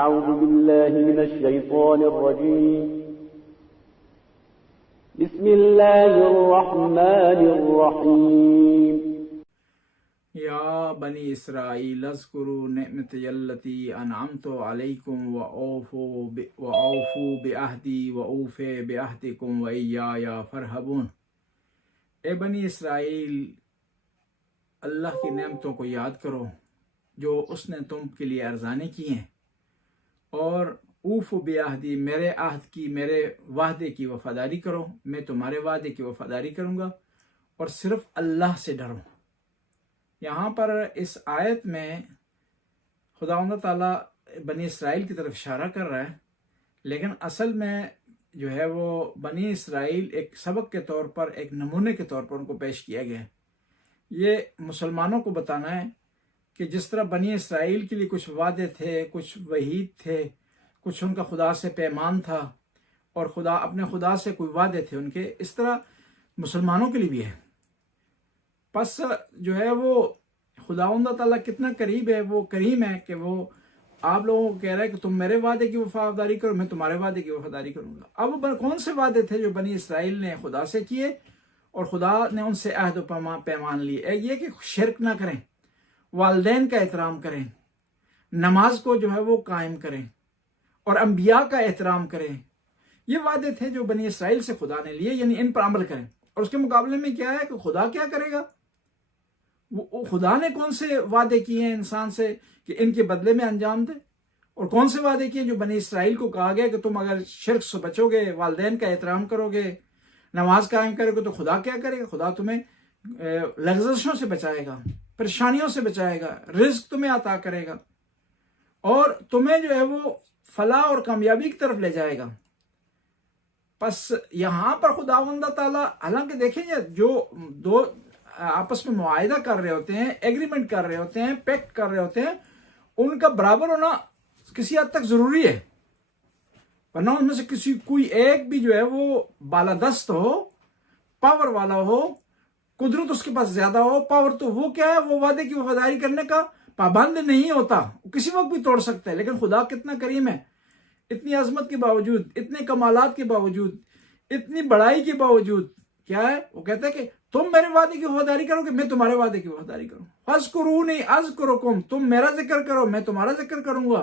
अऊज़ु बिल्लाहि मिनश शैतानिर रजीम। बिस्मिल्लाहिर रहमानिर रहीम। या बनी इसराईल अज़्कुरू निअमती अल्लती अनअमतु अलैकुम व औफू बिअहदी व औफे बिअहदिकुम व इय्याया फरहबून। ए बनी इसराईल, अल्लाह की नेमतों को याद करो जो उसने तुम के लिए अर्ज़ाने की हैं, और ऊफ़ बिअहदी, मेरे आहद की, मेरे वादे की वफ़ादारी करो। मैं तुम्हारे वादे की वफ़ादारी करूँगा, और सिर्फ अल्लाह से डरो। यहाँ पर इस आयत में खुदावंद ताला बनी इसराइल की तरफ इशारा कर रहा है, लेकिन असल में जो है वो बनी इसराइल एक सबक के तौर पर, एक नमूने के तौर पर उनको पेश किया गया है। ये मुसलमानों को बताना है कि जिस तरह बनी इसराइल के लिए कुछ वादे थे, कुछ वहीद थे, कुछ उनका खुदा से पैमान था, और खुदा अपने खुदा से कोई वादे थे उनके, इस तरह मुसलमानों के लिए भी है। बस जो है वो खुदावंद ताला कितना करीब है, वो करीम है कि वो आप लोगों को कह रहा है कि तुम मेरे वादे की वफादारी करो, मैं तुम्हारे वादे की वफादारी करूंगा। अब कौन से वादे थे जो बनी इसराइल ने खुदा से किए और खुदा ने उनसे अहद व पैमान लिए? ये कि शिरक ना करें, वालिदैन का एहतराम करें, नमाज को जो है वो कायम करें, और अंबिया का एहतराम करें। ये वादे थे जो बनी इसराइल से खुदा ने लिए, यानी इन पर अमल करें। और उसके मुकाबले में क्या है कि खुदा क्या करेगा? वो खुदा ने कौन से वादे किए हैं इंसान से कि इनके बदले में अंजाम दे, और कौन से वादे किए जो बनी इसराइल को कहा गया कि तुम अगर शिर्क से बचोगे, वालिदैन का एहतराम करोगे, नमाज कायम करोगे, तो खुदा क्या करेगा? खुदा तुम्हें लग्जशों से बचाएगा, परेशानियों से बचाएगा, रिज्क तुम्हें अता करेगा, और तुम्हें जो है वो फलाह और कामयाबी की तरफ ले जाएगा। बस यहां पर खुदावंद ताला, हालांकि देखेंगे जो दो आपस में मुआहिदा कर रहे होते हैं, एग्रीमेंट कर रहे होते हैं, पैक्ट कर रहे होते हैं, उनका बराबर होना किसी हद तक जरूरी है, वरना उनमें से कोई एक भी जो है वो बालादस्त हो, पावर वाला हो, कुदरत उसके पास ज्यादा हो, पावर, तो वो क्या है, वो वादे की वफादारी करने का पाबंद नहीं होता, वो किसी वक्त भी तोड़ सकता है। लेकिन खुदा कितना करीम है, इतनी अजमत के बावजूद, इतने कमालात के बावजूद, इतनी बड़ाई के बावजूद क्या है, वो कहता है कि तुम मेरे वादे की वफादारी करोगे, मैं तुम्हारे वादे की वफादारी करूं। फज़्कुरूनी अज़्कुरुकुम, तुम मेरा जिक्र करो, मैं तुम्हारा जिक्र करूंगा।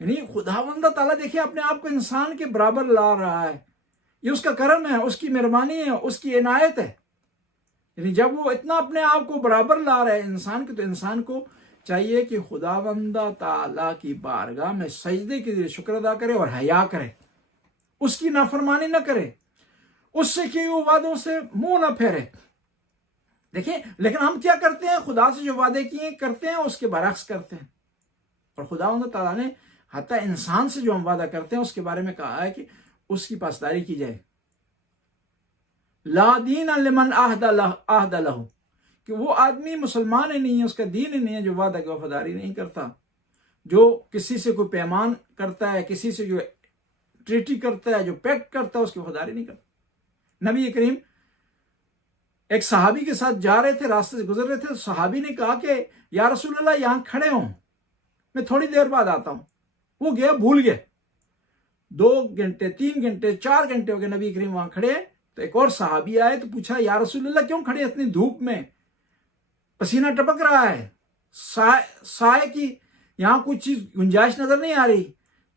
यानी खुदावंद ताला देखिए अपने आप को इंसान के बराबर ला रहा है। ये उसका करम है, उसकी मेहरबानी है, उसकी इनायत है। यानी जब वो इतना अपने आप को बराबर ला रहा है इंसान के, तो इंसान को चाहिए कि खुदावंद ताला की बारगाह में सजदे के लिए शुक्र अदा करे और हया करे, उसकी नाफरमानी ना करे, उससे किए हुए वादों से मुंह ना फेरे। देखिए, लेकिन हम क्या करते हैं, खुदा से जो वादे किए करते हैं, उसके बरक्स करते हैं। और खुदावंद ताला ने हत्ता इंसान से जो हम वादा करते हैं उसके बारे में कहा है कि उसकी पासदारी की जाए। ला दीन लिमन आहद लहू, कि वो आदमी मुसलमान ही नहीं है, उसका दीन ही नहीं है जो वादा की वफादारी नहीं करता, जो किसी से कोई पैमान करता है, किसी से जो ट्रीटी करता है, जो पैक्ट करता है, उसकी वफादारी नहीं करता। नबी करीम एक सहाबी के साथ जा रहे थे, रास्ते से गुजर रहे थे, तो सहाबी ने कहा कि या रसूल अल्लाह, यहां खड़े हो, मैं थोड़ी देर बाद आता हूं। वो गया, भूल गया। 2 घंटे, 3 घंटे, 4 घंटे हो गए नबी करीम वहां खड़े। तो एक और सहाबी आए तो पूछा, या रसूल अल्लाह क्यों खड़े इतनी धूप में, पसीना टपक रहा है, साए की यहां कोई चीज गुंजाइश नजर नहीं आ रही,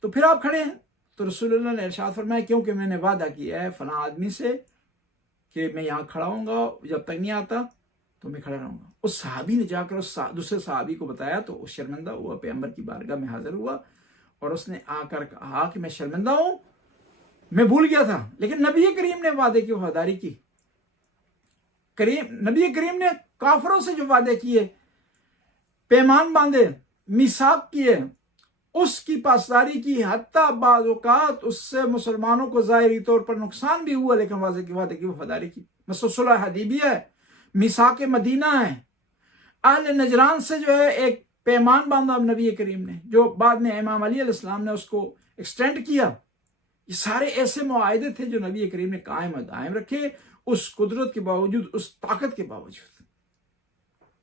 तो फिर आप खड़े हैं? तो रसूल अल्लाह ने इरशाद फरमाया, क्योंकि मैंने वादा किया है फला आदमी से कि मैं यहां खड़ा हूंगा, जब तक नहीं आता तो मैं खड़ा रहूंगा। उस सहाबी ने जाकर उस दूसरे सहाबी को बताया, तो वो शर्मिंदा हुआ, पैगंबर की बारगाह में हाजिर हुआ, और उसने आकर कहा कि मैं शर्मिंदा हूं, मैं भूल गया था। लेकिन नबी करीम ने वादे की वफादारी की। नबी करीम ने काफरों से जो वादे किए, पैमान बांधे, मिसाक किए, उसकी पासदारी की। हत्ता बाज़ औक़ात उससे मुसलमानों को ज़ाहिरी तौर पर नुकसान भी हुआ, लेकिन वादे की वफादारी की। सुलह हदीबिया है, मिसाक मदीना है, अहले नजरान से जो है एक पैमान बांधा नबी करीम ने, जो बाद में इमाम अली अलैहिस्सलाम ने उसको एक्सटेंड किया। ये सारे ऐसे मुआहिदे थे जो नबी करीम ने कायम दायम रखे, उस कुदरत के बावजूद, उस ताकत के बावजूद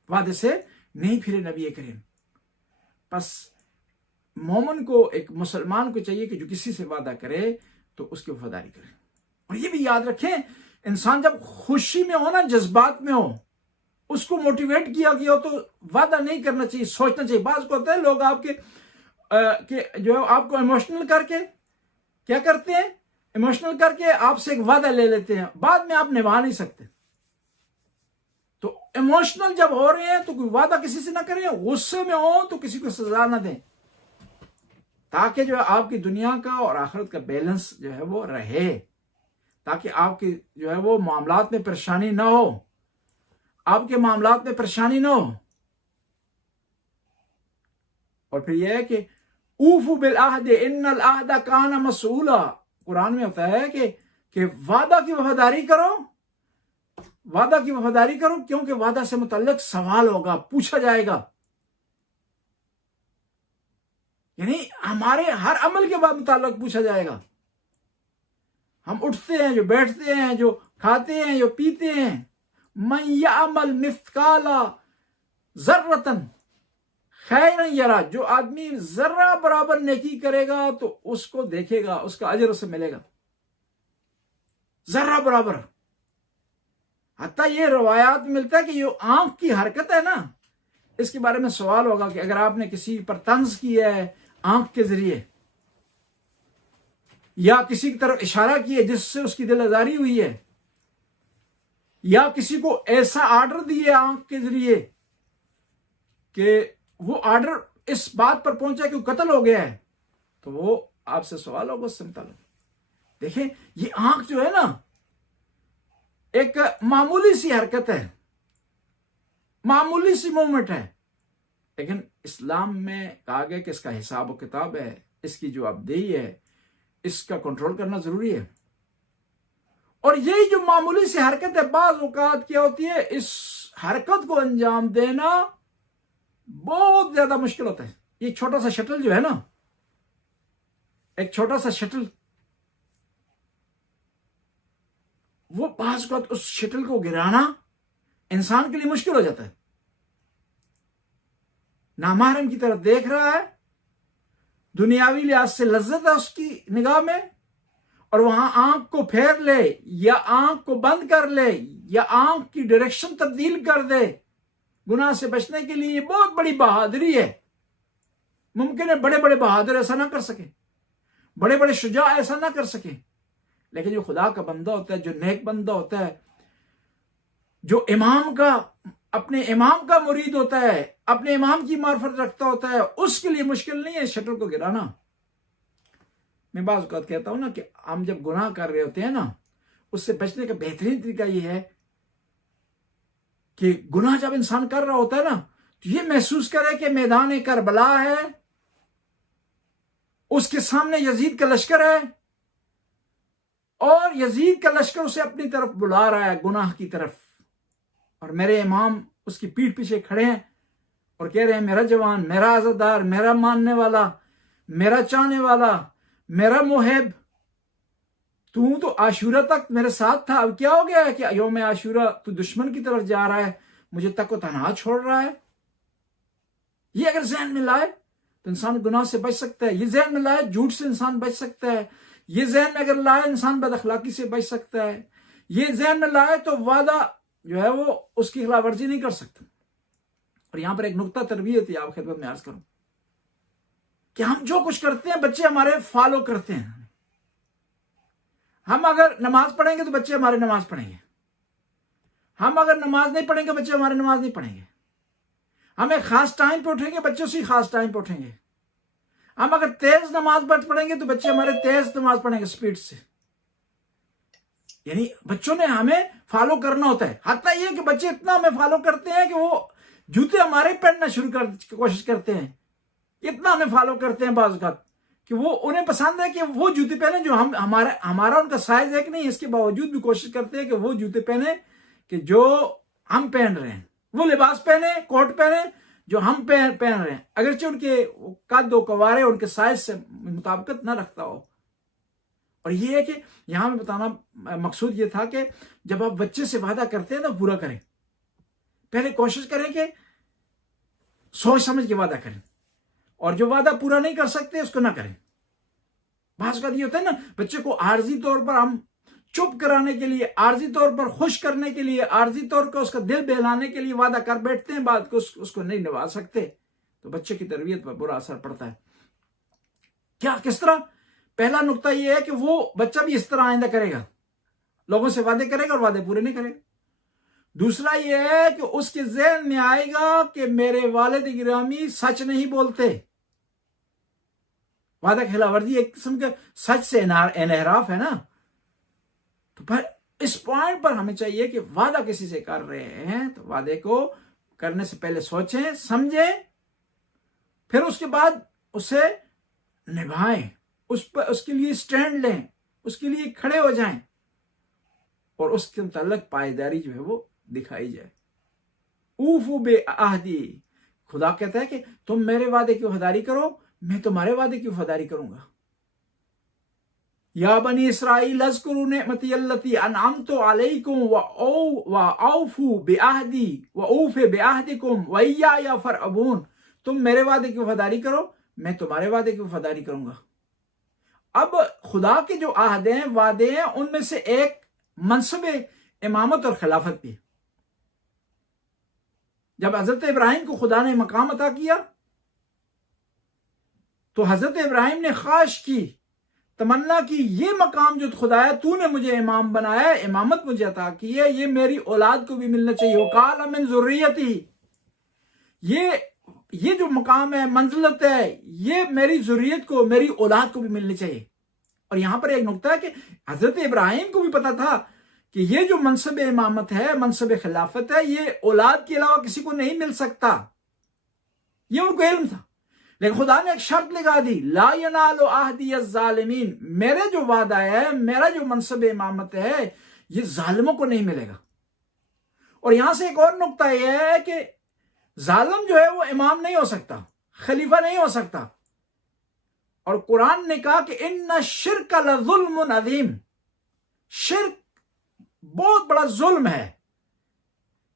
वादे से नहीं फिरे नबी करीम। बस मोमिन को, एक मुसलमान को चाहिए कि जो किसी से वादा करे तो उसकी वफादारी करे। और ये भी याद रखें, इंसान जब खुशी में हो ना, जज्बात में हो, उसको मोटिवेट किया गया हो तो वादा नहीं करना चाहिए, सोचना चाहिए। बात को होता है लोग आपके जो है आपको इमोशनल करके क्या करते हैं, इमोशनल करके आपसे एक वादा ले लेते हैं, बाद में आप निभा नहीं सकते। तो इमोशनल जब हो रहे हैं तो कोई वादा किसी से ना करें, गुस्से में हो तो किसी को सजा ना दें, ताकि जो है आपकी दुनिया का और आखिरत का बैलेंस जो है वो रहे, ताकि आपकी जो है वो मामलात में परेशानी ना हो, आपके मामलात में परेशानी ना हो। और फिर यह है कि ऊफू बिल आहद इन्नल आहदा काना मसूला, कुरान में होता है कि वादा की वफादारी करो, वादा की वफादारी करो, क्योंकि वादा से मुतल्लिक सवाल होगा, पूछा जाएगा। यानी हमारे हर अमल के बाद मुताल्लिक पूछा जाएगा। हम उठते हैं, जो बैठते हैं, जो खाते हैं, जो पीते हैं, मन यअमल मिस्काला ज़र्रतन खैरन यरा, जो आदमी जर्रा बराबर नेकी करेगा तो उसको देखेगा, उसका अजर उसे मिलेगा, जर्रा बराबर। हत्ता ये रवायात मिलता है कि ये आंख की हरकत है ना, इसके बारे में सवाल होगा कि अगर आपने किसी पर तंज किया है आंख के जरिए, या किसी की तरफ इशारा किया जिससे उसकी दिल आजारी हुई है, या किसी को ऐसा आर्डर दिया आंख के जरिए कि वो आर्डर इस बात पर पहुंचा कि वो कत्ल हो गया है, तो वो आपसे सवाल होगा उससे मुताल्लिक। देखें, ये आंख जो है ना, एक मामूली सी हरकत है, मामूली सी मूवमेंट है, लेकिन इस्लाम में कहा गया कि इसका हिसाब व किताब है, इसकी जो जवाबदेही है, इसका कंट्रोल करना जरूरी है। और यही जो मामूली सी हरकत है, बाज़ औक़ात क्या होती है, इस हरकत को अंजाम देना बहुत ज्यादा मुश्किल होता है। ये छोटा सा शटल जो है ना, एक छोटा सा शटल, वो बाज़ औक़ात उस शटल को गिराना इंसान के लिए मुश्किल हो जाता है। नामहरम की तरफ देख रहा है, दुनियावी लिहाज से लज्जत है उसकी निगाह में, और वहां आंख को फेर ले या आंख को बंद कर ले या आंख की डायरेक्शन तब्दील कर दे, गुनाह से बचने के लिए बहुत बड़ी बहादुरी है। मुमकिन है बड़े बड़े बहादुर ऐसा ना कर सके, बड़े बड़े शुजा ऐसा ना कर सके, लेकिन जो खुदा का बंदा होता है, जो नेक बंदा होता है, जो इमाम का, अपने इमाम का मुरीद होता है, अपने इमाम की मार्फत रखता होता है, उसके लिए मुश्किल नहीं है शटल को गिराना। मैं बाज़ औक़ात कहता हूं ना कि हम जब गुनाह कर रहे होते हैं ना, उससे बचने का बेहतरीन तरीका यह है कि गुनाह जब इंसान कर रहा होता है ना, तो ये महसूस करे कि मैदान करबला है, उसके सामने यजीद का लश्कर है और यजीद का लश्कर उसे अपनी तरफ बुला रहा है, गुनाह की तरफ, और मेरे इमाम उसकी पीठ पीछे खड़े हैं और कह रहे हैं, मेरा जवान, मेरा आज़ादार, मेरा मानने वाला, मेरा चाहने वाला, मेरा मुहिब, तू तो आशूरा तक मेरे साथ था, अब क्या हो गया है कि यौम आशूरा तू दुश्मन की तरफ जा रहा है, मुझे तक को तन्हा छोड़ रहा है। ये अगर जहन में लाए तो इंसान गुनाह से बच सकता है। ये जहन में लाए झूठ से इंसान बच सकता है। ये जहन में अगर लाए इंसान बदअखलाकी से बच सकता है। ये जहन में लाए तो वादा जो है वो उसकी खिलाफवर्जी नहीं कर सकता। और यहां पर एक नुक्ता तरबियत है, आप खिदमत में अर्ज करूं कि हम जो कुछ करते हैं बच्चे हमारे फॉलो करते हैं। हम अगर नमाज पढ़ेंगे तो बच्चे हमारे नमाज पढ़ेंगे, हम अगर नमाज नहीं पढ़ेंगे बच्चे हमारे नमाज नहीं पढ़ेंगे, हम एक खास टाइम पे उठेंगे बच्चे उसी खास टाइम पे उठेंगे, हम अगर तेज नमाज पढ़ेंगे तो बच्चे हमारे तेज नमाज पढ़ेंगे स्पीड से। यानी बच्चों ने हमें फॉलो करना होता है। हत्ता यह कि बच्चे इतना हमें फॉलो करते हैं कि वो जूते हमारे पहनना शुरू कर कोशिश करते हैं, इतना हमें फॉलो करते हैं बाज़ औक़ात कि वो उन्हें पसंद है कि वो जूते पहने जो हमारा उनका साइज एक नहीं, इसके बावजूद भी कोशिश करते हैं कि वो जूते पहने कि जो हम पहन रहे हैं, वो लिबास पहने, कोट पहने जो हम पहन रहे हैं, अगरचे उनके कद कवारे उनके साइज से मुताबिकत ना रखता हो। और ये है कि यहां में बताना मकसूद ये था कि जब आप बच्चे से वादा करते हैं ना, पूरा करें। पहले कोशिश करें कि सोच समझ के वादा करें। और जो वादा पूरा नहीं कर सकते उसको ना करें। बात का ये होता है ना, बच्चे को आर्जी तौर पर हम चुप कराने के लिए, आर्जी तौर पर खुश करने के लिए, आर्जी तौर पर उसका दिल बहलाने के लिए वादा कर बैठते हैं, बात को उसको नहीं निभा सकते, तो बच्चे की तरबियत पर बुरा असर पड़ता है। क्या, किस तरह? पहला नुक्ता यह है कि वो बच्चा भी इस तरह आइंदा करेगा, लोगों से वादे करेगा और वादे पूरे नहीं करेगा। दूसरा यह है कि उसके ज़हन में आएगा कि मेरे वालिद गिरामी सच नहीं बोलते। वादा खिलाफवर्जी एक किस्म के सच से इनहराफ है ना। तो पर इस पॉइंट पर हमें चाहिए कि वादा किसी से कर रहे हैं तो वादे को करने से पहले सोचें, समझें, फिर उसके बाद उसे निभाएं, उसके लिए स्टैंड लें, उसके लिए खड़े हो जाएं और उसके मुताल्लिक पायदारी जो है वो दिखाई जाए। ऊफू बे आहदी, खुदा कहता है कि तुम मेरे वादे की वफादारी करो, मैं तुम्हारे वादे की वफादारी करूंगा। या बनी इसराइल अज़कुरू निअमती अल्लती अनअमतु अलैकुम व औफू बिअहदी व औफे बिअहदिकुम व इय्या फरअबून। तुम मेरे वादे की वफादारी करो, मैं तुम्हारे वादे की वफादारी करूंगा। अब खुदा के जो आहदे हैं, वादे हैं, उनमें से एक मनसब इमामत और खिलाफत भी। जब हजरत इब्राहिम को खुदा ने मकाम अता किया तो हजरत इब्राहिम ने ख्वाहिश की, तमन्ना की, ये मकाम जो खुदाया तूने मुझे इमाम बनाया, इमामत मुझे अता की है, ये मेरी औलाद को भी मिलना चाहिए। वकाल मिन ज़ुर्रियती, ये जो मकाम है, मंजिलत है, ये मेरी ज़ुर्रियत को, मेरी औलाद को भी मिलनी चाहिए। और यहां पर एक नुक्ता है कि हजरत इब्राहिम को भी पता था कि ये जो मनसब इमामत है, मनसब खिलाफत है, ये औलाद के अलावा किसी को नहीं मिल सकता, ये उनको इल्म था। लेकिन खुदा ने एक शर्त लगा दी, ला यनालु अहदी अज़्ज़ालिमीन, मेरे जो वादा है, मेरा जो मनसब इमामत है, ये जालिमों को नहीं मिलेगा। और यहां से एक और नुक्ता यह है कि जालिम जो है वो इमाम नहीं हो सकता, खलीफा नहीं हो सकता। और कुरान ने कहा कि इन्ना शिर्क लज़ुल्मुन अज़ीम, शिर्क बहुत बड़ा जुल्म है।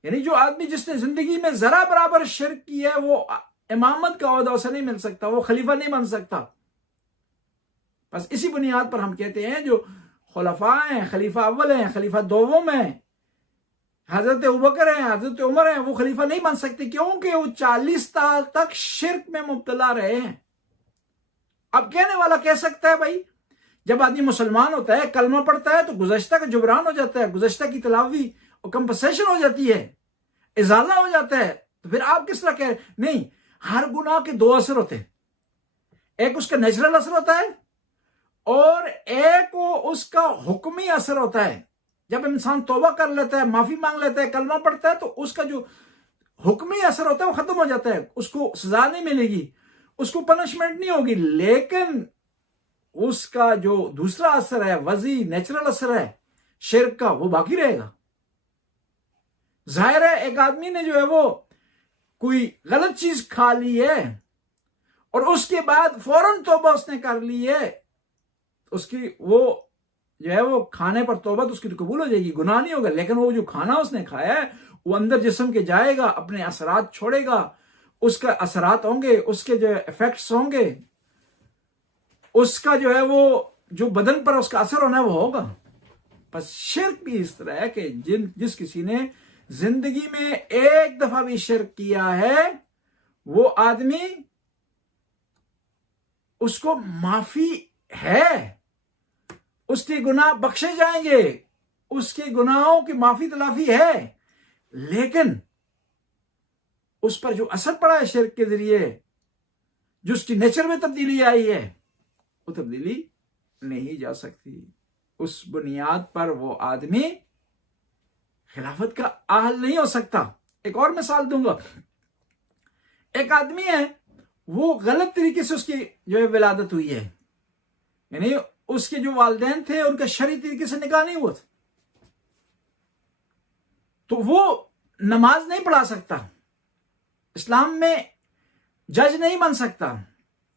यानी जो आदमी जिसने जिंदगी में जरा बराबर शिर्क किया है वो इमामत का ओहदा उसे नहीं मिल सकता, वो खलीफा नहीं बन सकता। बस इसी बुनियाद पर हम कहते हैं जो खुलफा हैं, खलीफा अव्वल हैं, खलीफा दोम हैं, हजरत अबू बकर हैं, हजरत उमर हैं, वो खलीफा नहीं बन सकते क्योंकि वो 40 साल तक शिर्क में मुब्तला रहे हैं। अब कहने वाला कह सकता है भाई जब आदमी मुसलमान होता है, कलमा पढ़ता है तो गुज़श्ता का जुबरान हो जाता है, गुज़श्ता की तलावी और कंपनसेशन हो जाती है, इजाला हो जाता है, तो फिर आप किस तरह कह रहे? नहीं, हर गुनाह के दो असर होते हैं, एक उसका नेचुरल असर होता है और एक उसका हुक्मी असर होता है। जब इंसान तौबा कर लेता है, माफी मांग लेता है, कलमा पढ़ता है तो उसका जो हुक्मी असर होता है वो खत्म हो जाता है, उसको सजा नहीं मिलेगी, उसको पनिशमेंट नहीं होगी, लेकिन उसका जो दूसरा असर है, वजी नेचुरल असर है शिर्क का, वो बाकी रहेगा। जाहिर है एक आदमी ने जो है वो कोई गलत चीज खा ली है और उसके बाद फौरन तौबा उसने कर ली है, उसकी वो जो है वो खाने पर तौबा तो उसकी तो कबूल हो जाएगी, गुनाह नहीं होगा, लेकिन वो जो खाना उसने खाया है वो अंदर जिस्म के जाएगा, अपने असरात छोड़ेगा, उसका असरात होंगे, उसके जो इफेक्ट्स होंगे, उसका जो है वो जो बदन पर उसका असर होना है वो होगा। बस शिर्क भी इस तरह है कि जिस किसी ने जिंदगी में एक दफा भी शिर्क किया है वो आदमी, उसको माफी है, उसके गुनाह बख्शे जाएंगे, उसके गुनाहों की माफी तलाफी है, लेकिन उस पर जो असर पड़ा है शिर्क के जरिए, जो उसकी नेचर में तब्दीली आई है, वो तब्दीली नहीं जा सकती। उस बुनियाद पर वो आदमी खिलाफत का आहल नहीं हो सकता। एक और मिसाल दूंगा, एक आदमी है वो गलत तरीके से उसकी जो है विलादत हुई है, यानी उसके जो वालिदैन थे उनका शरई तरीके से निकाह नहीं हुआ था, तो वो नमाज नहीं पढ़ा सकता, इस्लाम में जज नहीं बन सकता,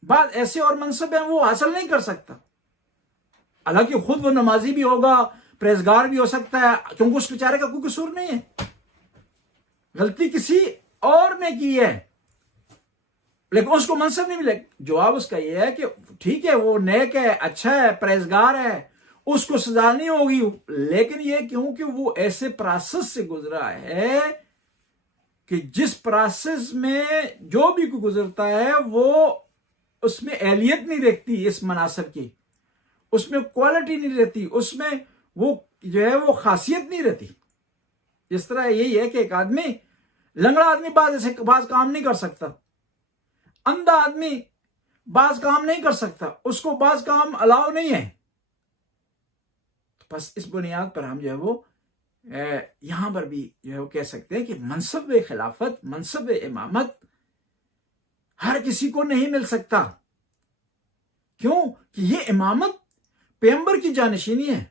बाद ऐसे और मनसब हैं वो हासिल नहीं कर सकता। हालांकि खुद वो नमाजी भी होगा, परहेजगार भी हो सकता है, क्योंकि उस बेचारे का कोई कसूर नहीं है, गलती किसी और ने की है। लेकिन उसको मनसब नहीं मिले। जवाब उसका यह है कि ठीक है, वो नेक है, अच्छा है, परहेजगार है, उसको सजा नहीं होगी, लेकिन ये क्योंकि वो ऐसे प्रोसेस से गुजरा है कि जिस प्रोसेस में जो भी गुजरता है वो उसमें एहलियत नहीं रहती इस मनासब की, उसमें क्वालिटी नहीं रहती, उसमें वो जो है वो खासियत नहीं रहती। जिस तरह यही है कि एक आदमी, लंगड़ा आदमी बाज काम नहीं कर सकता, अंधा आदमी बाज काम नहीं कर सकता, उसको बाज काम अलाउ नहीं है। तो बस इस बुनियाद पर हम जो है वो यहां पर भी जो है वो कह सकते हैं कि मनसब खिलाफत, मनसब इमामत हर किसी को नहीं मिल सकता। क्यों कि ये इमामत पैगंबर की जानशीनी है,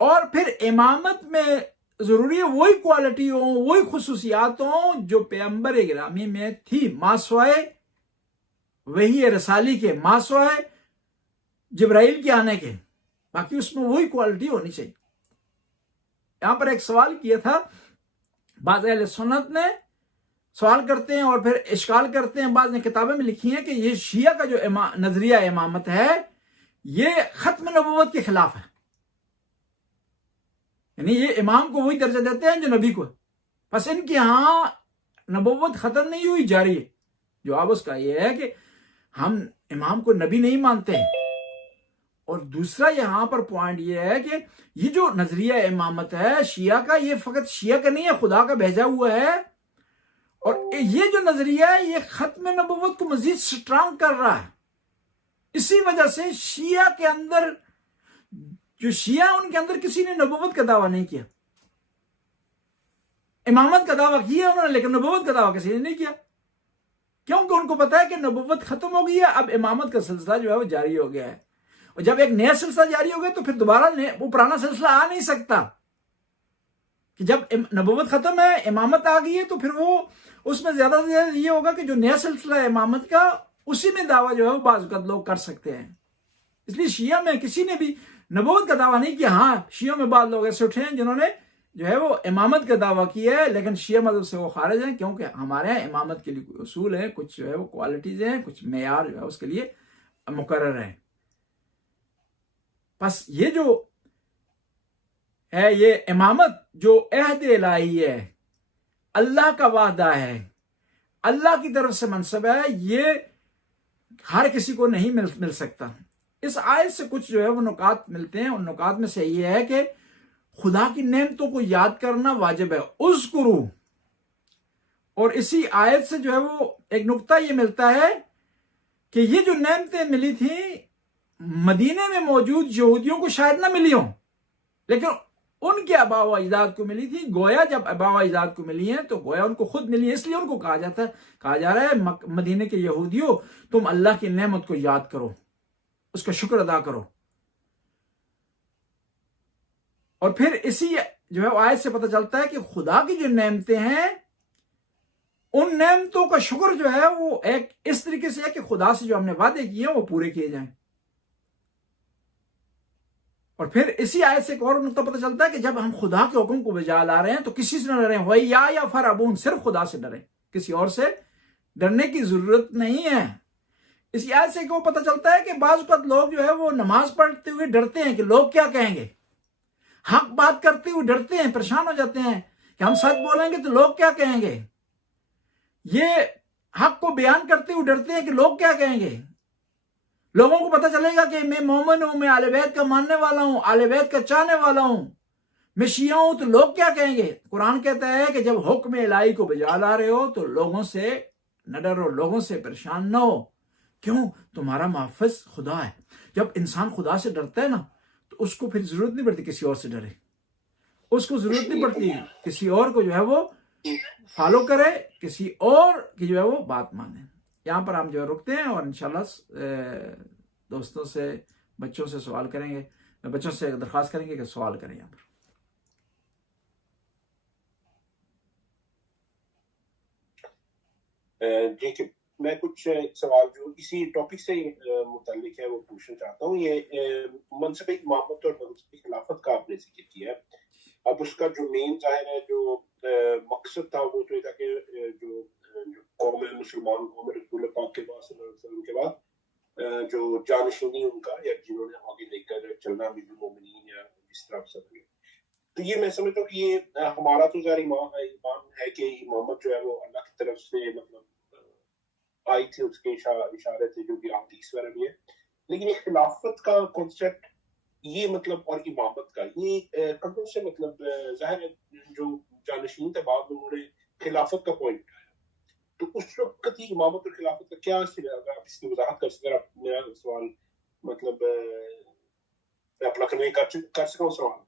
और फिर इमामत में जरूरी है वही क्वालिटी हो, वही खुसूसियात हो जो पैगंबर गिरामी में थी, मासवाए वही रसाली के, मासवाए जिब्राइल के आने के, बाकी उसमें वही क्वालिटी होनी चाहिए। यहां पर एक सवाल किया था, बाज़ अहले सुन्नत ने सवाल करते हैं और फिर इश्काल करते हैं, बाज़ ने किताबें में लिखी हैं कि ये शिया का जो नजरिया इमामत है ये खत्म नबुव्वत के खिलाफ है, यानी ये इमाम को वही दर्जा देते हैं जो नबी को, बस इनके यहां नबुव्वत खत्म नहीं हुई, जारी है। जवाब उसका ये है कि हम इमाम को नबी नहीं मानते हैं। और दूसरा यहां पर पॉइंट ये है कि ये जो नजरिया इमामत है शिया का, ये फकत शिया का नहीं है, खुदा का भेजा हुआ है। और ये जो नजरिया है ये खत्म नबुव्वत को मजीद स्ट्रांग कर रहा है। इसी वजह से शिया के अंदर, जो शिया उनके अंदर किसी ने नबुव्वत का दावा नहीं किया। इमामत का दावा किया उन्होंने, लेकिन नबुव्वत का दावा किसी ने नहीं किया, क्योंकि उनको पता है कि नबुव्वत खत्म हो गई है, अब इमामत का सिलसिला जो है वो जारी हो गया है। और जब एक नया सिलसिला जारी हो गया तो फिर दोबारा वो पुराना सिलसिला आ नहीं सकता। कि जब नबुव्वत खत्म है, इमामत आ गई है, तो फिर वो उसमें ज्यादा से ज्यादा ये होगा कि जो नया सिलसिला है इमामत का, उसी में दावा जो है वो बाज़ लोग कर सकते हैं। इसलिए शिया में किसी ने भी नबुव्वत का दावा नहीं किया। हाँ, शिया में बाद लोग ऐसे उठे हैं जिन्होंने जो है वो इमामत का दावा किया है, लेकिन शिया मजहब से वो खारिज हैं, क्योंकि हमारे यहाँ इमामत के लिए कोई उसूल है, कुछ जो है वो क्वालिटीज हैं, कुछ मेयार जो है उसके लिए मुकर्रर है। बस ये जो है, ये इमामत जो अहद इलाही है, अल्लाह का वादा है, अल्लाह की तरफ से मनसब है, ये हर किसी को नहीं मिल सकता। इस आयत से कुछ जो है वो नुकात मिलते हैं। उन नुकात में से ये है कि खुदा की नेमतों को याद करना वाजिब है, उज़्कुरू। और इसी आयत से जो है वो एक नुक्ता ये मिलता है कि ये जो नेमतें मिली थी मदीने में मौजूद यहूदियों को शायद ना मिली हो, लेकिन उनके आबा व अजदाद को मिली थी। गोया जब आबा व अजदाद को मिली हैं तो गोया उनको खुद मिली है, इसलिए उनको कहा जा रहा है मदीने के यहूदियों, तुम अल्लाह की नेमत को याद करो, उसका शुक्र अदा करो। और फिर इसी जो है आयत से पता चलता है कि खुदा की जो नेमतें हैं, उन नेमतों का शुक्र जो है वो एक इस तरीके से है कि खुदा से जो हमने वादे किए हैं वो पूरे किए जाएं। और फिर इसी आयत से एक और नुकता पता चलता है कि जब हम खुदा के हुक्म को बजा ला रहे हैं तो किसी से न डरें, वही या फरअबून, सिर्फ खुदा से डरें, किसी और से डरने की जरूरत नहीं है। इस आयत से क्यों पता चलता है कि बाज़ वक़्त लोग जो है वो नमाज पढ़ते हुए डरते हैं कि लोग क्या कहेंगे, हक बात करते हुए डरते हैं, परेशान हो जाते हैं कि हम सच बोलेंगे तो लोग क्या कहेंगे, ये हक को बयान करते हुए डरते हैं कि लोग क्या कहेंगे, लोगों को पता चलेगा कि मैं मोमिन हूं, मैं आले बैत का मानने वाला हूं, आले बैत का चाहने वाला हूं, मैं शिया हूं, तो लोग क्या कहेंगे। कुरान कहता है कि जब हुक्म इलाही को बजा ला रहे हो तो लोगों से न डरो, लोगों से परेशान न हो। क्यों? तुम्हारा मुहफ़्फ़िज़ खुदा है। जब इंसान खुदा से डरता है ना तो उसको फिर जरूरत नहीं पड़ती किसी और से डरे, उसको जरूरत नहीं पड़ती किसी और को जो है वो फॉलो करे, किसी और की जो है वो बात माने। यहाँ पर हम जो है रुकते हैं और इंशाल्लाह दोस्तों से, बच्चों से सवाल करेंगे, बच्चों से दरख्वास्त करेंगे कि सवाल करें यहाँ पर। जी, मैं कुछ सवाल जो इसी टॉपिक से मुताल्लिक है वो पूछना चाहता हूँ। ये मनसब इमामत और मनसब खिलाफत का आपने जिक्र किया है। अब उसका जो मेन जाहिर है जो मकसद था वो तो था कि जो कौम मुसलमान कौम रसूल पाक के बाद सल्लल्लाहु अलैहि वसल्लम के बाद जो जानशीनी उनका या जिन्होंने आगे लेकर चलना अमीरुल मोमिनीन या इस तरह से, तो ये मैं समझता हूँ कि ये हमारा तो ज़ाहिर ईमान है कि इमामत जो है वो अल्लाह की तरफ से मतलब आई थी, उसके इशारे थे जो कि हदीस वगैरह भी है। लेकिन ये खिलाफत का कॉन्सेप्ट ये मतलब और इमामत का ये कब से मतलब जाहिर है जो जानशीन थे बाद में उन्होंने खिलाफत का पॉइंट उठाया, तो उस वक्त ही इमामत और खिलाफत का क्या अगर आप इसकी वजाहत कर सकें। आप मेरा सवाल मतलब मैं अपना कन्वे कर सकूं सवाल।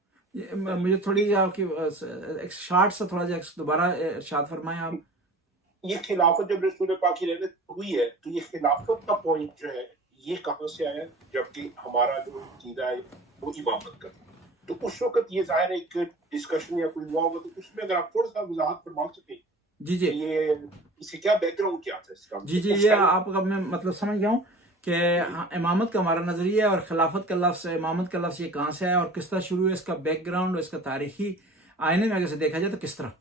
मुझे थोड़ी आपकी एक शार्ट सा थोड़ा सा दोबारा इरशाद फरमाएं आप। ये खिलाफत जब रसूल पाक की रहमत हुई है तो ये खिलाफत का पॉइंट जो है ये कहाँ से आया, जबकि हमारा जो अकीदा है वो इमामत का, तो उस वक्त ये जाहिर है एक डिस्कशन या कोई हुआ होगा, तो उसमें अगर आप थोड़ा सा वजाहत फरमा सकें जी जी ये इससे क्या बैकग्राउंड क्या था इसका। जी जी ये आपका मैं मतलब समझ गया हूँ कि इमामत का हमारा नजरिया और खिलाफत का लफ्ज़, इमामत का लफ्ज़ ये कहाँ से आया और किस तरह शुरू है, इसका बैकग्राउंड और इसका तारीखी आईने में अगर से देखा जाए तो किस तरह।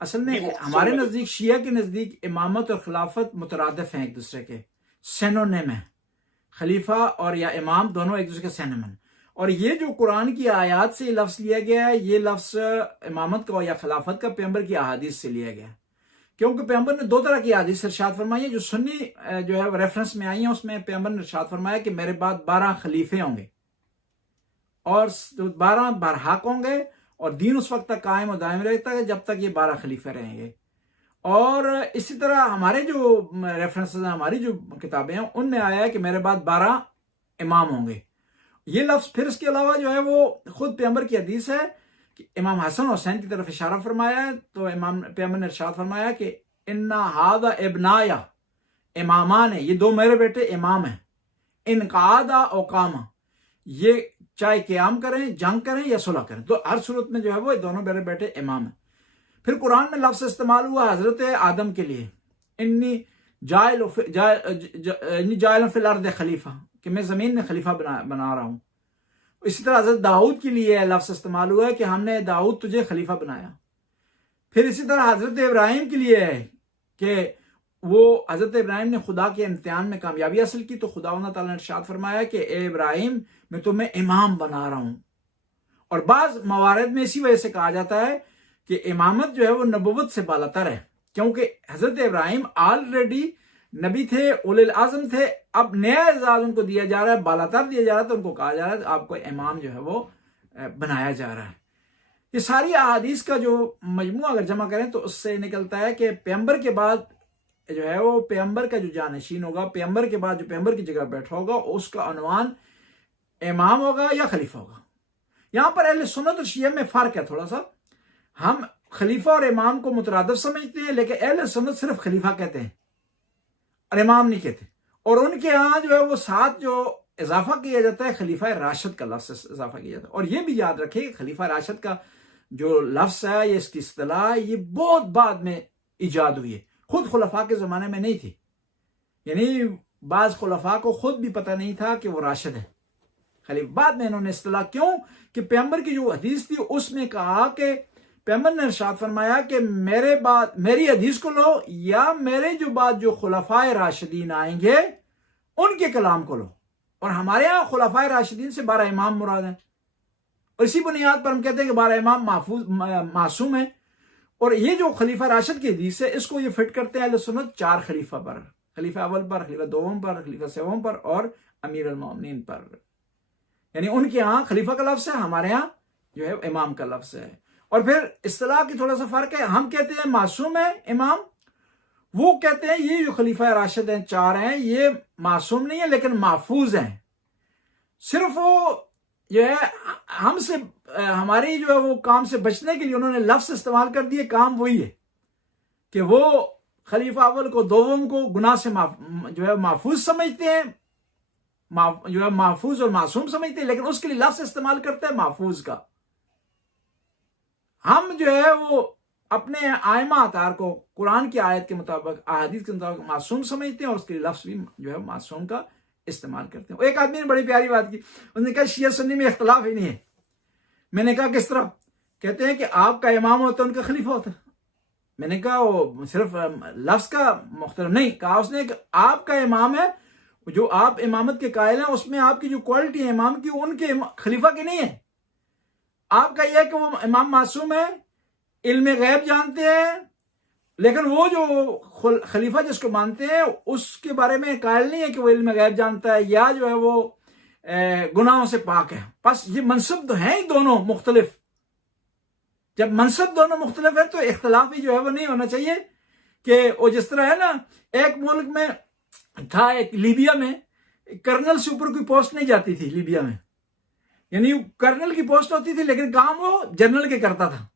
असल में हमारे नज़दीक, शिया के नज़दीक इमामत और खिलाफत मुतरादिफ हैं, एक दूसरे के सिनोनिम है। खलीफा और या इमाम दोनों एक दूसरे के सिनोनिम, और ये जो कुरान की आयत से लफ्ज़ लिया गया है, ये लफ्ज़ इमामत का या खिलाफत का पैगंबर की अहादीस से लिया गया है। क्योंकि पैगंबर ने दो तरह की हदीस इरशाद फरमाई है, जो सुन्नी जो है रेफरेंस में आई है, उसमें पैगंबर ने इरशाद फरमाया कि मेरे बाद 12 खलीफे होंगे और 12 बरहक होंगे और दीन उस वक्त तक कायम और दायम रहता है जब तक ये 12 खलीफे रहेंगे। और इसी तरह हमारे जो रेफरेंसेस हैं, हमारी जो किताबें हैं, उनमें आया है कि मेरे बाद 12 इमाम होंगे। ये लफ्ज़ फिर इसके अलावा जो है वो खुद पैगंबर की हदीस है कि इमाम हसन हुसैन की तरफ इशारा फरमाया है, तो इमाम पैगंबर ने इरशाद फरमाया कि इन्ना हादा इब्नाया इमामान है, ये दो मेरे बेटे इमाम हैं, इनकादा औकामा, ये चाहे क़याम करें, जंग करें या सुलह करें, तो हर सूरत में जो है वो दोनों मेरे बेटे इमाम हैं। फिर कुरान में लफ्ज़ इस्तेमाल हुआ हजरत आदम के लिए, इन्नी जाइल फिल अर्द खलीफा, कि मैं जमीन में खलीफा बना रहा हूं। इसी तरह हजरत दाऊद के लिए लफ्ज़ इस्तेमाल हुआ है कि हमने दाऊद तुझे खलीफा बनाया। फिर इसी तरह हजरत इब्राहिम के लिए है कि वो हजरत इब्राहिम ने खुदा के इम्तिहान में कामयाबी हासिल की, तो खुदा ताला ने इरशाद फरमाया कि ए इब्राहिम मैं तुम्हें इमाम बना रहा हूं। और बाज मवारद में इसी वजह से कहा जाता है कि इमामत जो है वो नबुव्वत से बालातर है, क्योंकि हजरत इब्राहिम ऑलरेडी नबी थे, उलिल आज़म थे, अब नया एजाज उनको दिया जा रहा है, बालातर दिया जा रहा है, तो उनको कहा जा रहा है आपको इमाम जो है वो बनाया जा रहा है। ये सारी अहादीस का जो मजमू अगर जमा करें तो उससे निकलता है कि पैगंबर के बाद जो है वो पैगंबर का जो जानशीन होगा, पैगंबर के बाद जो पैगंबर की जगह बैठा होगा, उसका अनवान इमाम होगा या खलीफा होगा। यहां पर अहले सुन्नत और शिया में फर्क है थोड़ा सा। हम खलीफा और इमाम को मुतरादिफ समझते हैं, लेकिन अहले सुन्नत सिर्फ खलीफा कहते हैं और इमाम नहीं कहते। और उनके यहाँ जो है वो साथ जो इजाफा किया जाता है खलीफा राशिद का लफ्ज़ इजाफा किया जाता है। और ये भी याद रखें कि खलीफा राशिद का जो लफ्ज़ है, ये इसकी इस्तिलाह ये बहुत बाद में ईजाद हुई है, खुद खुलफा के ज़माने में नहीं थी। यानी बाज़ खुलफा को खुद भी पता नहीं था कि वो राशिद है, खलीफा बाद में इन्होंने इस्तिलाह, क्यों कि पैगंबर की जो हदीस थी उसमें कहा कि पैगंबर ने इरशाद फरमाया कि मेरे बाद मेरी हदीस को लो या मेरे जो बाद जो खुलफाए राशिदीन आएंगे उनके कलाम को लो। और हमारे यहाँ खुलफाए राशिदीन से 12 इमाम मुराद हैं, और इसी बुनियाद पर हम कहते हैं कि 12 इमाम मासूम है। और ये जो खलीफा राशिद की हदीस है इसको ये फिट करते हैं अहले सुन्नत 4 खलीफा पर, खलीफा अव्वल पर, खलीफा दोम पर, खलीफा सेवम पर और अमीर अल मोमिनीन पर। यानी उनके यहाँ खलीफा का लफ्ज़ है, हमारे यहाँ जो है इमाम का लफ्ज़ है। और फिर इस्तिलाह की थोड़ा सा फर्क है, हम कहते हैं मासूम है इमाम, वो कहते हैं ये जो खलीफा राशिद हैं 4 हैं ये मासूम नहीं है लेकिन महफूज हैं। सिर्फ वो जो है हमसे हमारी जो है वो काम से बचने के लिए उन्होंने लफ्ज़ इस्तेमाल कर दिए, काम वही है कि वो खलीफा अव्वल को दोम को गुनाह से जो है महफूज समझते हैं, जो है महफूज और मासूम समझते हैं, लेकिन उसके लिए लफ्ज़ इस्तेमाल करते हैं महफूज का। हम जो है वो अपने आयमा अतार को कुरान की आयत के मुताबिक, अहादीस के मुताबिक मासूम समझते हैं और उसके लिए लफ्ज़ भी जो है मासूम का इस्तेमाल करते हैं। एक आदमी ने बड़ी प्यारी बात की, उसने कहा शिया सुन्नी में इख्तलाफ ही नहीं है। मैंने कहा किस तरह? कहते हैं कि आपका इमाम होता है उनका खलीफा होता है। मैंने कहा वो सिर्फ लफ्ज का मुख्तलिफ नहीं कहा उसने, आपका इमाम है, जो आप इमामत के कायल हैं, उसमें आपकी जो क्वालिटी है इमाम की, उनके खलीफा की नहीं है। आपका यह है कि वो इमाम मासूम है, इल्म गैब जानते हैं, लेकिन वो जो खलीफा जिसको मानते हैं उसके बारे में कायल नहीं है कि वो इल्म गैब जानता है या जो है वो गुनाहों से पाक है। बस ये मनसब तो है ही दोनों मुख्तलिफ। जब मनसब दोनों मुख्तलिफ है तो इख्तलाफ ही जो है वो नहीं होना चाहिए कि वो जिस तरह है ना, एक मुल्क में था, एक लीबिया में कर्नल से ऊपर कोई पोस्ट नहीं जाती थी लीबिया में, यानी कर्नल की पोस्ट होती थी लेकिन काम वो जनरल के करता था।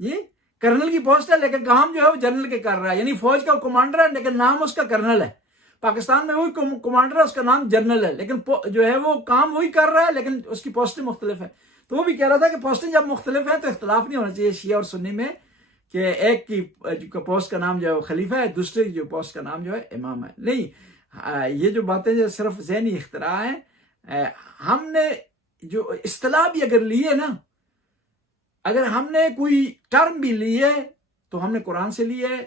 ये कर्नल की पोस्ट है लेकिन काम जो है वो जनरल के कर रहा है, यानी फौज का कमांडर है लेकिन नाम उसका कर्नल है। पाकिस्तान में वही कमांडर है, उसका नाम जनरल है, लेकिन जो है वो काम वही कर रहा है लेकिन उसकी पोस्टें मुख्तलिफ है। तो वो भी कह रहा था कि पोस्टें जब मुख्तलिफ है तो इख्तलाफ नहीं होना चाहिए शिया और सुन्नी में कि एक की पोस्ट का नाम जो है वो खलीफा है, दूसरे की जो पोस्ट का नाम जो है इमाम है। नहीं, ये जो बातें जो सिर्फ ज़हनी इख्तरा है। हमने जो इस्तिलाह भी अगर ली है ना, अगर हमने कोई टर्म भी ली है तो हमने कुरान से ली है,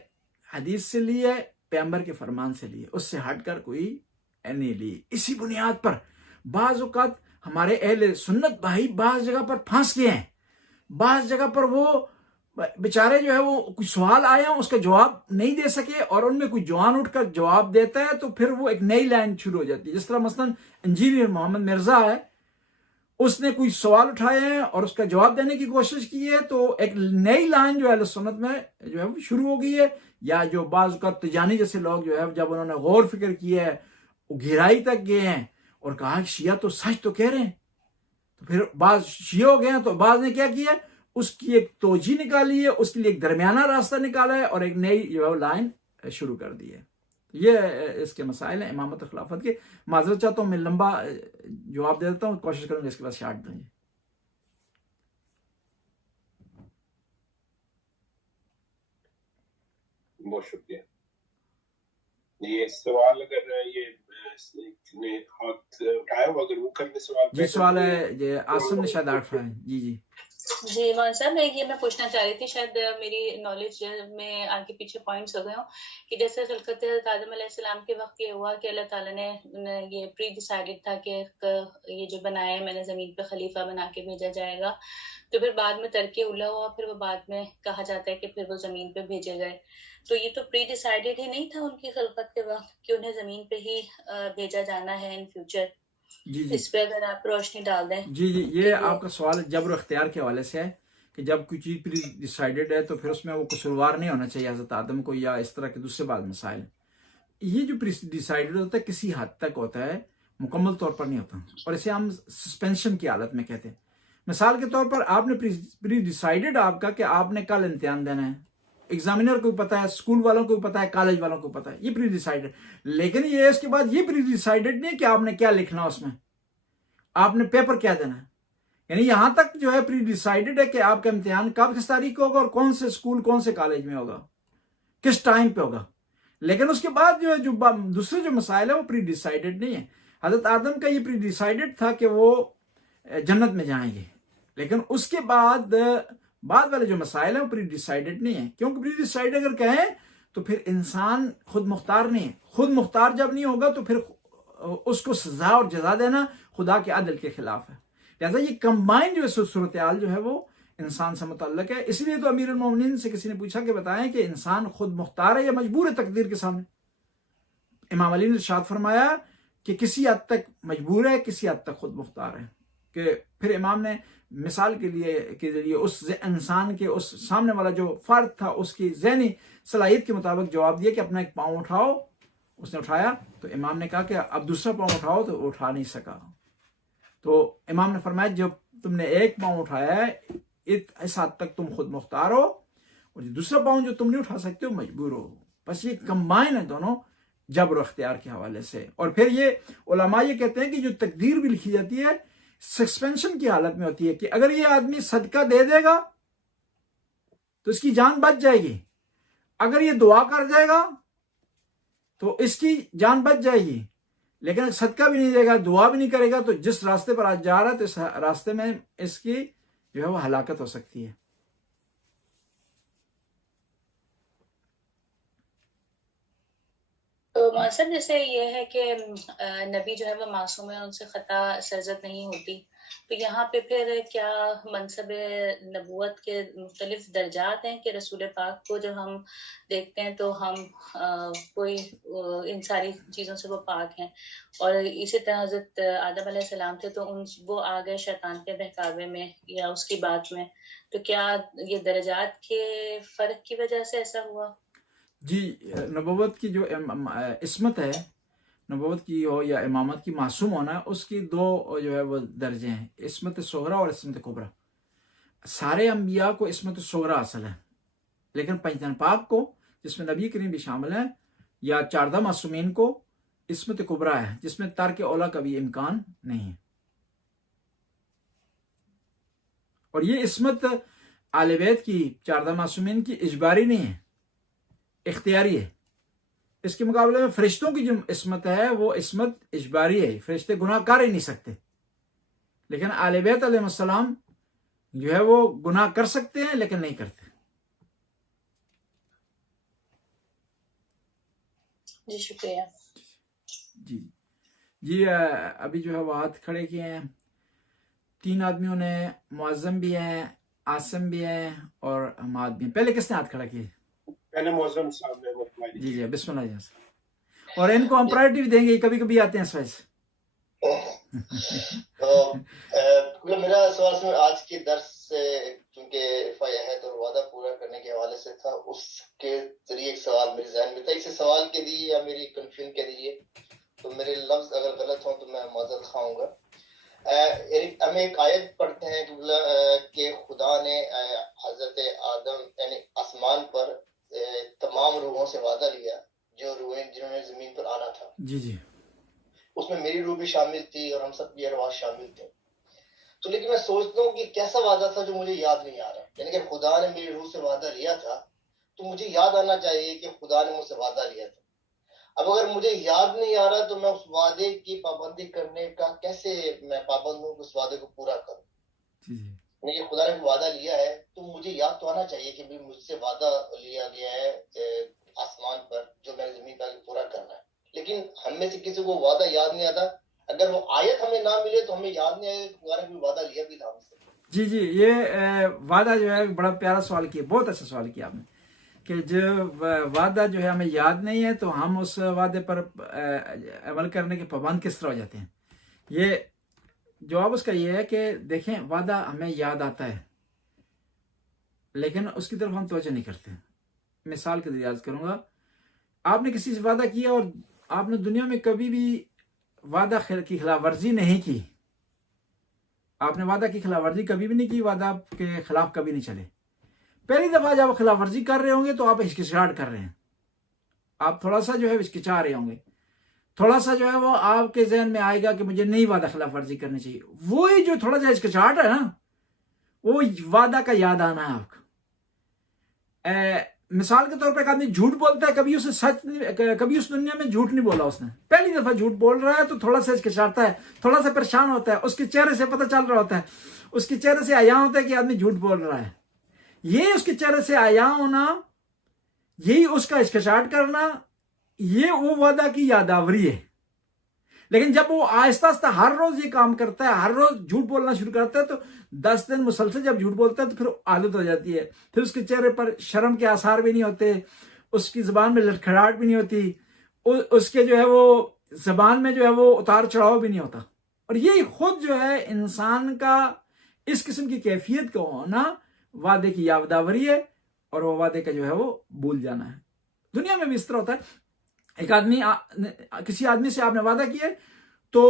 हदीस से ली है, पैगंबर के फरमान से ली है, उससे हटकर कोई नहीं ली। इसी बुनियाद पर बाज़ औक़ात हमारे अहले सुन्नत भाई बाज़ जगह पर फंस गए हैं, बाज़ जगह पर वो बेचारे जो है वो कुछ सवाल आए हैं उसका जवाब नहीं दे सके और उनमें कोई जवान उठकर जवाब देता है तो फिर वो एक नई लाइन शुरू हो जाती है। जिस तरह मसलन इंजीनियर मोहम्मद मिर्जा है, उसने कोई सवाल उठाए हैं और उसका जवाब देने की कोशिश की है तो एक नई लाइन जो है सुन्नत में जो है वो शुरू हो गई है। या जो बाज़ का तिजानी जैसे लोग जो है जब उन्होंने गौर फिक्र किया है वो गहराई तक गए हैं और कहा कि शिया तो सच तो कह रहे हैं, तो फिर बाज़ शिया हो गए हैं तो बाज़ ने क्या किया, उसकी एक तोजी निकाली है, उसके लिए एक दरमियाना रास्ता निकाला है और एक नई जो है लाइन शुरू कर दी है। ये इसके मसाइल हैं इमामत और खिलाफत के। माजरत चाहता हूँ मैं लंबा जवाब दे देता हूँ, कोशिश करूंगा इसके बाद शार्ट दूंगी। बहुत शुक्रिया। ये सवाल अगर ये हाथ उठाया हो, अगर वो करने सवाल जी सवाल है ये आसम ने शायद आठ है। जी जी जी मौलाना साहब, मैं पूछना चाह रही थी, शायद मेरी नॉलेज में आगे पीछे पॉइंट्स हो गए हों कि जैसे खिलकत आदम अलैहिस्सलाम के वक्त ये हुआ कि अल्लाह ताला ने ये प्री डिसाइडेड था कि ये जो बनाया है मैंने ज़मीन पे खलीफा बना के भेजा जाएगा, तो फिर बाद में तरके उला हुआ, फिर वो बाद में कहा जाता है कि फिर वो ज़मीन पे भेजे गए। तो ये तो प्री डिसाइडेड ही नहीं था उनकी खिलकत के वक्त कि उन्हें ज़मीन पे ही भेजा जाना है इन फ्यूचर। जी इस पे अगर आप रोशनी डाल दें। जी जी ये आपका सवाल जबर अख्तियार के हवाले से है कि जब कोई चीज़ प्री डिसाइडेड है तो फिर उसमें वो कसूरवार नहीं होना चाहिए हज़रत आदम को या इस तरह के दूसरे बाद मसाइल। ये जो प्री डिसाइडेड होता है किसी हद तक होता है, मुकम्मल तौर पर नहीं होता, और इसे हम सस्पेंशन की हालत में कहते हैं। मिसाल के तौर पर आपने प्री डिसाइडेड आपका कि आपने कल इम्तिहान देना है, एग्जामिनर को पता है, स्कूल वालों को पता है, कॉलेज वालों को पता है, ये प्री डिसाइडेड। लेकिन ये इसके बाद ये प्री डिसाइडेड नहीं कि आपने क्या लिखना उसमें, आपने पेपर क्या देना है। यानी यहां तक जो है प्री डिसाइडेड है कि आपका इम्तिहान कब किस तारीख को होगा और कौन से स्कूल कौन से कॉलेज में होगा, किस टाइम पे होगा। लेकिन उसके बाद जो है जो दूसरे जो मसाइल है वो प्री डिसाइडेड नहीं है। हजरत आदम का ये प्री डिसाइडेड था कि वो जन्नत में जाएंगे, लेकिन उसके बाद वाले जो मसाइल है वो प्री डिसाइडेड नहीं है। क्योंकि प्री डिसाइडेड अगर कहें तो फिर इंसान खुद मुख्तार नहीं है। खुद मुख्तार जब नहीं होगा तो फिर उसको सजा और जजा देना खुदा के अदल के खिलाफ है। लिहाजा ये कंबाइन जो सूरत हाल जो है वो इंसान से मुतल्लक है। इसलिए तो अमीरुल मोमिनीन से किसी ने पूछा कि बताएं कि इंसान खुद मुख्तार है या मजबूर है तकदीर के सामने। इमाम अली ने इरशाद फरमाया कि किसी हद तक मजबूर है, किसी हद तक खुद मुख्तार है। कि फिर इमाम ने मिसाल के जरिए उस इंसान के उस सामने वाला जो फर्द था उसकी ज़हनी सलाहियत के मुताबिक जवाब दिया कि अपना एक पाँव उठाओ। उसने उठाया तो इमाम ने कहा कि अब दूसरा पाँव उठाओ, तो उठा नहीं सका। तो इमाम ने फरमाया जब तुमने एक पाँव उठाया है इस हद तक तुम खुद मुख्तार हो, और दूसरा पाँव जो तुम नहीं उठा सकते हो मजबूर हो। बस ये कंबाइन है दोनों जबर अख्तियार के हवाले से। और फिर ये उलमा ये कहते हैं कि जो तकदीर भी लिखी जाती है सस्पेंशन की हालत में होती है कि अगर ये आदमी सदका दे देगा तो इसकी जान बच जाएगी, अगर ये दुआ कर जाएगा तो इसकी जान बच जाएगी, लेकिन सदका भी नहीं देगा, दुआ भी नहीं करेगा, तो जिस रास्ते पर आज जा रहा है तो इस रास्ते में इसकी जो है वो हलाकत हो सकती है। तो सर जैसे ये है कि नबी जो है वो मासूम है, उनसे खता सरजद नहीं होती, तो यहाँ पे फिर क्या मनसब नबूवत के मुख्तलिफ दर्जात हैं कि रसूल पाक को जब हम देखते हैं तो हम कोई इन सारी चीज़ों से वो पाक हैं, और इसी तरह हज़रत आदम अलैहिस्सलाम थे तो वो आ गए शैतान के बहकावे में या उसकी बात में, तो क्या ये दर्जात के फ़र्क की वजह से ऐसा हुआ? जी, नबूवत की जो इस्मत है, नबूवत की हो या इमामत की मासूम होना, उसकी दो जो है वो दर्जे हैं, इस्मत सोगरा और इस्मत कुबरा। सारे अंबिया को इस्मत सोगरा हासिल है, लेकिन पंजतन पाक को, जिसमें नबी करीम भी शामिल है, या 14 मासूमीन को इस्मत कुबरा है, जिसमें तारक औला का भी इम्कान नहीं है। और ये इस्मत आले बैत की 14 मासूमीन की इजबारी नहीं है, इख्तियारी है। इसके मुकाबले में फरिश्तों की जो इस्मत है वो इस्मत इजबारी है, फरिश्ते गुनाह कर ही नहीं सकते, लेकिन आले बैत अलैहिस्सलाम जो है वो गुनाह कर सकते हैं लेकिन नहीं करते। जी शुक्रिया। जी जी, अभी जो है वो हाथ खड़े किए हैं 3 आदमियों ने, मुअज्जम भी हैं, आसिम भी हैं और हमाद भी हैं। पहले किसने हाथ खड़ा किए? पहले मुअज्जम साहब ने। जी जी, बिस्मिल्लाह जी। और इनको हम प्रायोरिटी भी देंगे, कभी कभी आते हैं इस वजह से। मेरा सवाल आज के दर्स से, क्योंकि है तो वादा पूरा करने के हवाले से था, उसके जरिए एक सवाल मेरे ज़हन में था। इसे सवाल के लिए या मेरी कंफ्यूजन के लिए तो मेरे लफ्ज अगर गलत हो तो मैं माजरत खाऊंगा। हम एक आयत पढ़ते हैं कि खुदा ने हजरत आदम यानी आसमान पर तमाम रूहों से वादा लिया, जो रूहें जिन्होंने जमीन पर आना था। जी जी, उसमें मेरी रूह भी शामिल थी और हम सब भी अरवाह शामिल थे। तो लेकिन मैं सोचता हूँ कि कैसा वादा था जो मुझे याद नहीं आ रहा। यानी कि खुदा ने मेरी रूह से वादा लिया था तो मुझे याद आना चाहिए कि खुदा ने मुझसे वादा लिया था। अब अगर मुझे याद नहीं आ रहा तो मैं उस वादे की पाबंदी करने का कैसे मैं पाबंद हूँ, उस वादे को पूरा करूँ। यानी कि खुदा ने वादा लिया है तो मुझे याद तो आना चाहिए कि भी मुझसे वादा लिया गया है आसमान पर, जो मैंने जमीन पर पूरा करना है। लेकिन हम में से किसी को वादा याद नहीं आता। अगर वो आयत हमें ना मिले तो हमें याद नहीं आएगा खुदा ने वादा लिया भी था हमसे। जी जी, ये वादा जो है बड़ा प्यारा सवाल किया, बहुत अच्छा सवाल किया आपने, कि जो वादा जो है हमें याद नहीं है तो हम उस वादे पर अमल करने के पाबंद किस तरह हो जाते हैं। ये जवाब उसका ये है कि देखें, वादा हमें याद आता है लेकिन उसकी तरफ हम तवज्जो नहीं करते। मिसाल के लिए याद करूंगा, आपने किसी से वादा किया और आपने दुनिया में कभी भी वादा की खिलाफ वर्जी नहीं की, आपने वादा की खिलाफ वर्जी कभी भी नहीं की, वादा के खिलाफ कभी नहीं चले। पहली दफा जब खिलाफ वर्जी कर रहे होंगे तो आप हिचकिचाहट कर रहे हैं, आप थोड़ा सा जो है हिचकिचा रहे होंगे, थोड़ा सा जो है वो आपके जहन में आएगा कि मुझे नहीं वादा खिलाफ वर्जी करनी चाहिए। वो ही जो थोड़ा सा हिचकिचाहट है ना, वो वादा का याद आना है आपका। मिसाल के तौर पर एक आदमी झूठ बोलता है, कभी उसे सच नहीं, कभी उस दुनिया में झूठ नहीं बोला उसने, पहली दफा झूठ बोल रहा है तो थोड़ा सा हिचकिचाता है, थोड़ा सा परेशान होता है, उसके चेहरे से पता चल रहा होता है, उसके चेहरे से आया होता है कि आदमी झूठ बोल रहा है। ये उसके चेहरे से आया होना, यही उसका हिचकिचाहट करना, ये वो वादा की यादावरी है। लेकिन जब वो आहिस्ता आहिस्ता हर रोज ये काम करता है, हर रोज झूठ बोलना शुरू करता है, तो 10 दिन मुसलसल जब झूठ बोलता है तो फिर आदत हो जाती है। फिर उसके चेहरे पर शर्म के आसार भी नहीं होते, उसकी जुबान में लड़खड़ाहट भी नहीं होती, उसके जो है वो जबान में जो है वो उतार चढ़ाव भी नहीं होता। और ये खुद जो है इंसान का इस किस्म की कैफियत का होना वादे की यादावरी है, और वो वादे का जो है वो भूल जाना है। दुनिया में भी इस तरह होता है, एक आदमी किसी आदमी से आपने वादा किया तो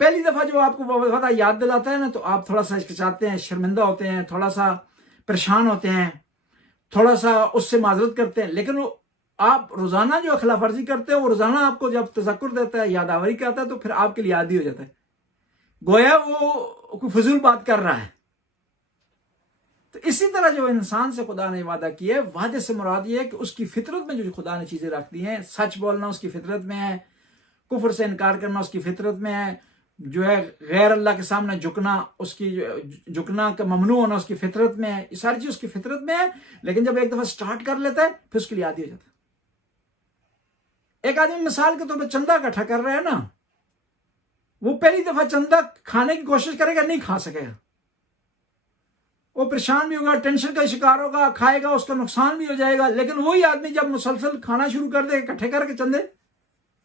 पहली दफा जो आपको वादा याद दिलाता है ना, तो आप थोड़ा सा हिचकिचाते हैं, शर्मिंदा होते हैं, थोड़ा सा परेशान होते हैं, थोड़ा सा उससे माजरत करते हैं। लेकिन वो आप रोजाना जो खिलाफ वर्जी करते हैं, वो रोजाना आपको जब तज़क्कुर देता है, यादावरी करता है, तो फिर आपके लिए आदी हो जाता है, गोया वो कोई फजूल बात कर रहा है। तो इसी तरह जो इंसान से खुदा ने वादा किया है, वादे से मुराद ये है कि उसकी फितरत में जो खुदा ने चीजें रख दी हैं, सच बोलना उसकी फितरत में है, कुफर से इनकार करना उसकी फितरत में है, जो है गैर अल्लाह के सामने झुकना, उसकी झुकना का ममनू होना उसकी फितरत में है। ये सारी चीज उसकी फितरत में है, लेकिन जब एक दफा स्टार्ट कर लेता है फिर उसके लिए आदी हो जाता है। एक आदमी मिसाल के तौर पर चंदा इकट्ठा कर रहा है ना, वो पहली दफा चंदा खाने की कोशिश करेगा, नहीं खा सकेगा, वो परेशान भी होगा, टेंशन का शिकार होगा, खाएगा उसका नुकसान भी हो जाएगा। लेकिन वही आदमी जब मुसलसल खाना शुरू कर दे इकट्ठे करके चंदे,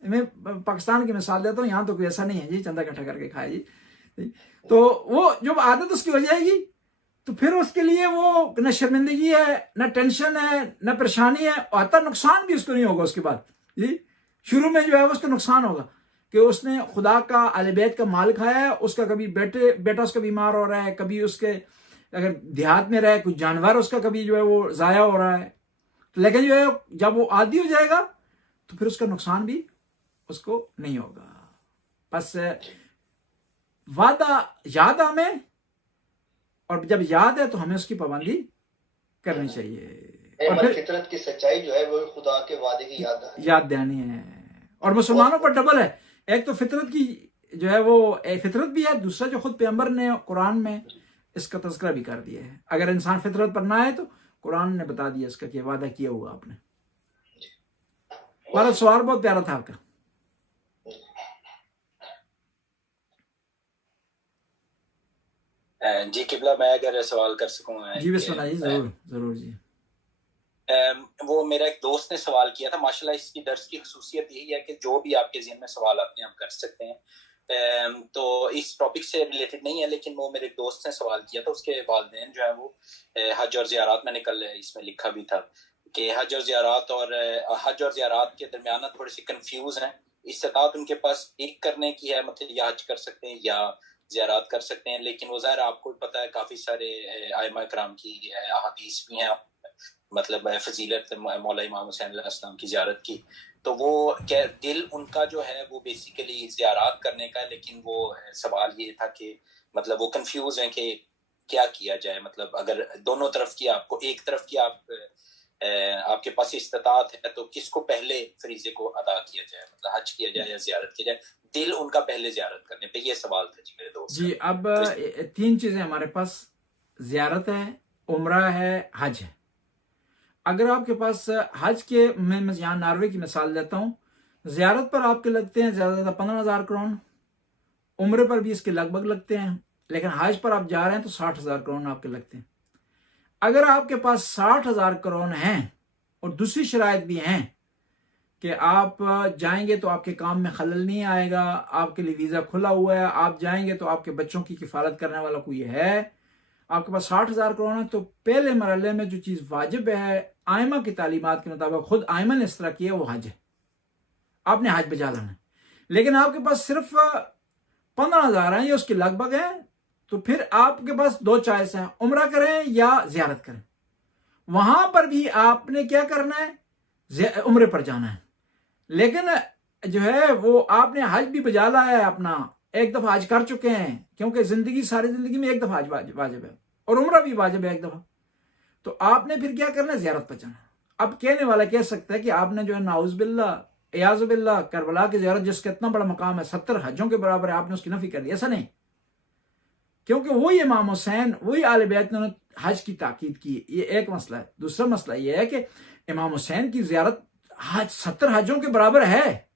मैं पाकिस्तान की मिसाल देता हूँ, यहाँ तो कोई ऐसा नहीं है जी चंदा इकट्ठा करके खाए जी, तो वो जब आदत उसकी हो जाएगी तो फिर उसके लिए वो न शर्मिंदगी है, न टेंशन है, न परेशानी है, और आता नुकसान भी उसको नहीं होगा उसके बाद जी। शुरू में जो है उसको नुकसान होगा कि उसने खुदा का अहले बैत का माल खाया है, उसका कभी बेटा उसका बीमार हो रहा है, कभी उसके अगर देहात में रहे कुछ जानवर उसका कभी जो है वो जाया हो रहा है, लेकिन जो है जब वो आदी हो जाएगा तो फिर उसका नुकसान भी उसको नहीं होगा। बस वादा याद हमें, और जब याद है तो हमें उसकी पाबंदी करनी चाहिए, और फिर फितरत की सच्चाई जो है वो खुदा के वादे की याद देनी है। और मुसलमानों पर डबल है, एक तो फितरत की जो है वो फितरत भी है, दूसरा जो खुद पैगंबर ने कुरान में इसका तज़किरा भी कर दिया है। अगर इंसान फितरत पर ना है तो कुरान ने बता दिया इसका कि वादा किया हुआ आपने। हमारा सवाल बहुत प्यारा था आपका। जी किबला, मैं अगर सवाल कर सकूं जी बिस्मिल्लाह जी, जरूर जरूर जी। वो मेरा एक दोस्त ने सवाल किया था, माशाल्लाह इसकी दर्स की खसूसियत यही है कि जो भी आपके ज़हन में सवाल आते हैं आप कर सकते हैं। तो इस टॉपिक से रिलेटेड नहीं है, लेकिन वो मेरे दोस्त ने सवाल किया था, उसके वालिदैन जो है वो हज और ज़ियारत, मैंने कल इसमें लिखा भी था कि हज और ज़ियारत के दरमियान थोड़े से कंफ्यूज हैं। इस्तात उनके पास एक करने की है, मतलब या हज कर सकते हैं या ज़ियारत कर सकते हैं, लेकिन वो ज़ाहिर आपको पता है काफ़ी सारे आइमा कराम की अहादीस भी हैं, मतलब फजीलत मौला इमाम हुसैन अलैहिस्सलाम की ज़ियारत की। तो वो क्या दिल उनका जो है वो बेसिकली ज़ियारत करने का है, लेकिन वो सवाल ये था कि मतलब वो कंफ्यूज हैं कि क्या किया जाए, मतलब अगर दोनों तरफ की आपको एक तरफ की आपके पास इस्तात है तो किसको पहले फरीजे को अदा किया जाए, मतलब हज किया जाए या ज़ियारत किया जाए, दिल उनका पहले ज़ियारत करने पे, ये सवाल था जी मेरे दोस्त जी। अब 3 चीजें हमारे पास, ज़ियारत है, उम्रा है, हज है। अगर आपके पास हज के, मैं यहाँ नॉर्वे की मिसाल देता हूँ, ज़ियारत पर आपके लगते हैं ज़्यादा से ज़्यादा 15,000 करोड़, उम्रे पर भी इसके लगभग लगते हैं, लेकिन हज पर आप जा रहे हैं तो 60,000 करोड़ आपके लगते हैं। अगर आपके पास 60,000 करोड़ हैं और दूसरी शराइत भी हैं कि आप जाएंगे तो आपके काम में खलल नहीं आएगा, आपके लिए वीज़ा खुला हुआ है, आप जाएंगे तो आपके बच्चों की किफ़ालत करने वाला कोई है, आपके पास 60,000 करोड़ है, तो पहले मरहले में जो चीज़ वाजिब है आइमा की तालीमात के मुताबिक, खुद आइमा ने इस तरह किया, वो हज है, आपने हज बजा लाना है। लेकिन आपके पास सिर्फ 15,000 हैं, ये उसके लगभग हैं, तो फिर आपके पास 2 चॉइस हैं, उम्रा करें या ज़ियारत करें। वहां पर भी आपने क्या करना है, उम्रे पर जाना है, लेकिन जो है वो आपने हज भी बजा लाया है अपना, एक दफा हज कर चुके हैं, क्योंकि सारी जिंदगी में एक दफा हज वाजिब है और उम्रा भी वाजिब है एक दफा, तो आपने फिर क्या करना है, ज़ियारत पर जाना। अब कहने वाला कह सकता है कि आपने जो है नाउज़ बिल्लाह इयाज़ बिल्लाह करबला की ज़ियारत, जिसका इतना बड़ा मकाम है 70 हजों के बराबर है, आपने उसकी नफी कर दी। ऐसा नहीं, क्योंकि वही इमाम हुसैन, वही आले बैत ने हज की ताकीद की, ये एक मसला है। दूसरा मसला ये है कि इमाम हुसैन की ज़ियारत हज 70 हजों के बराबर है,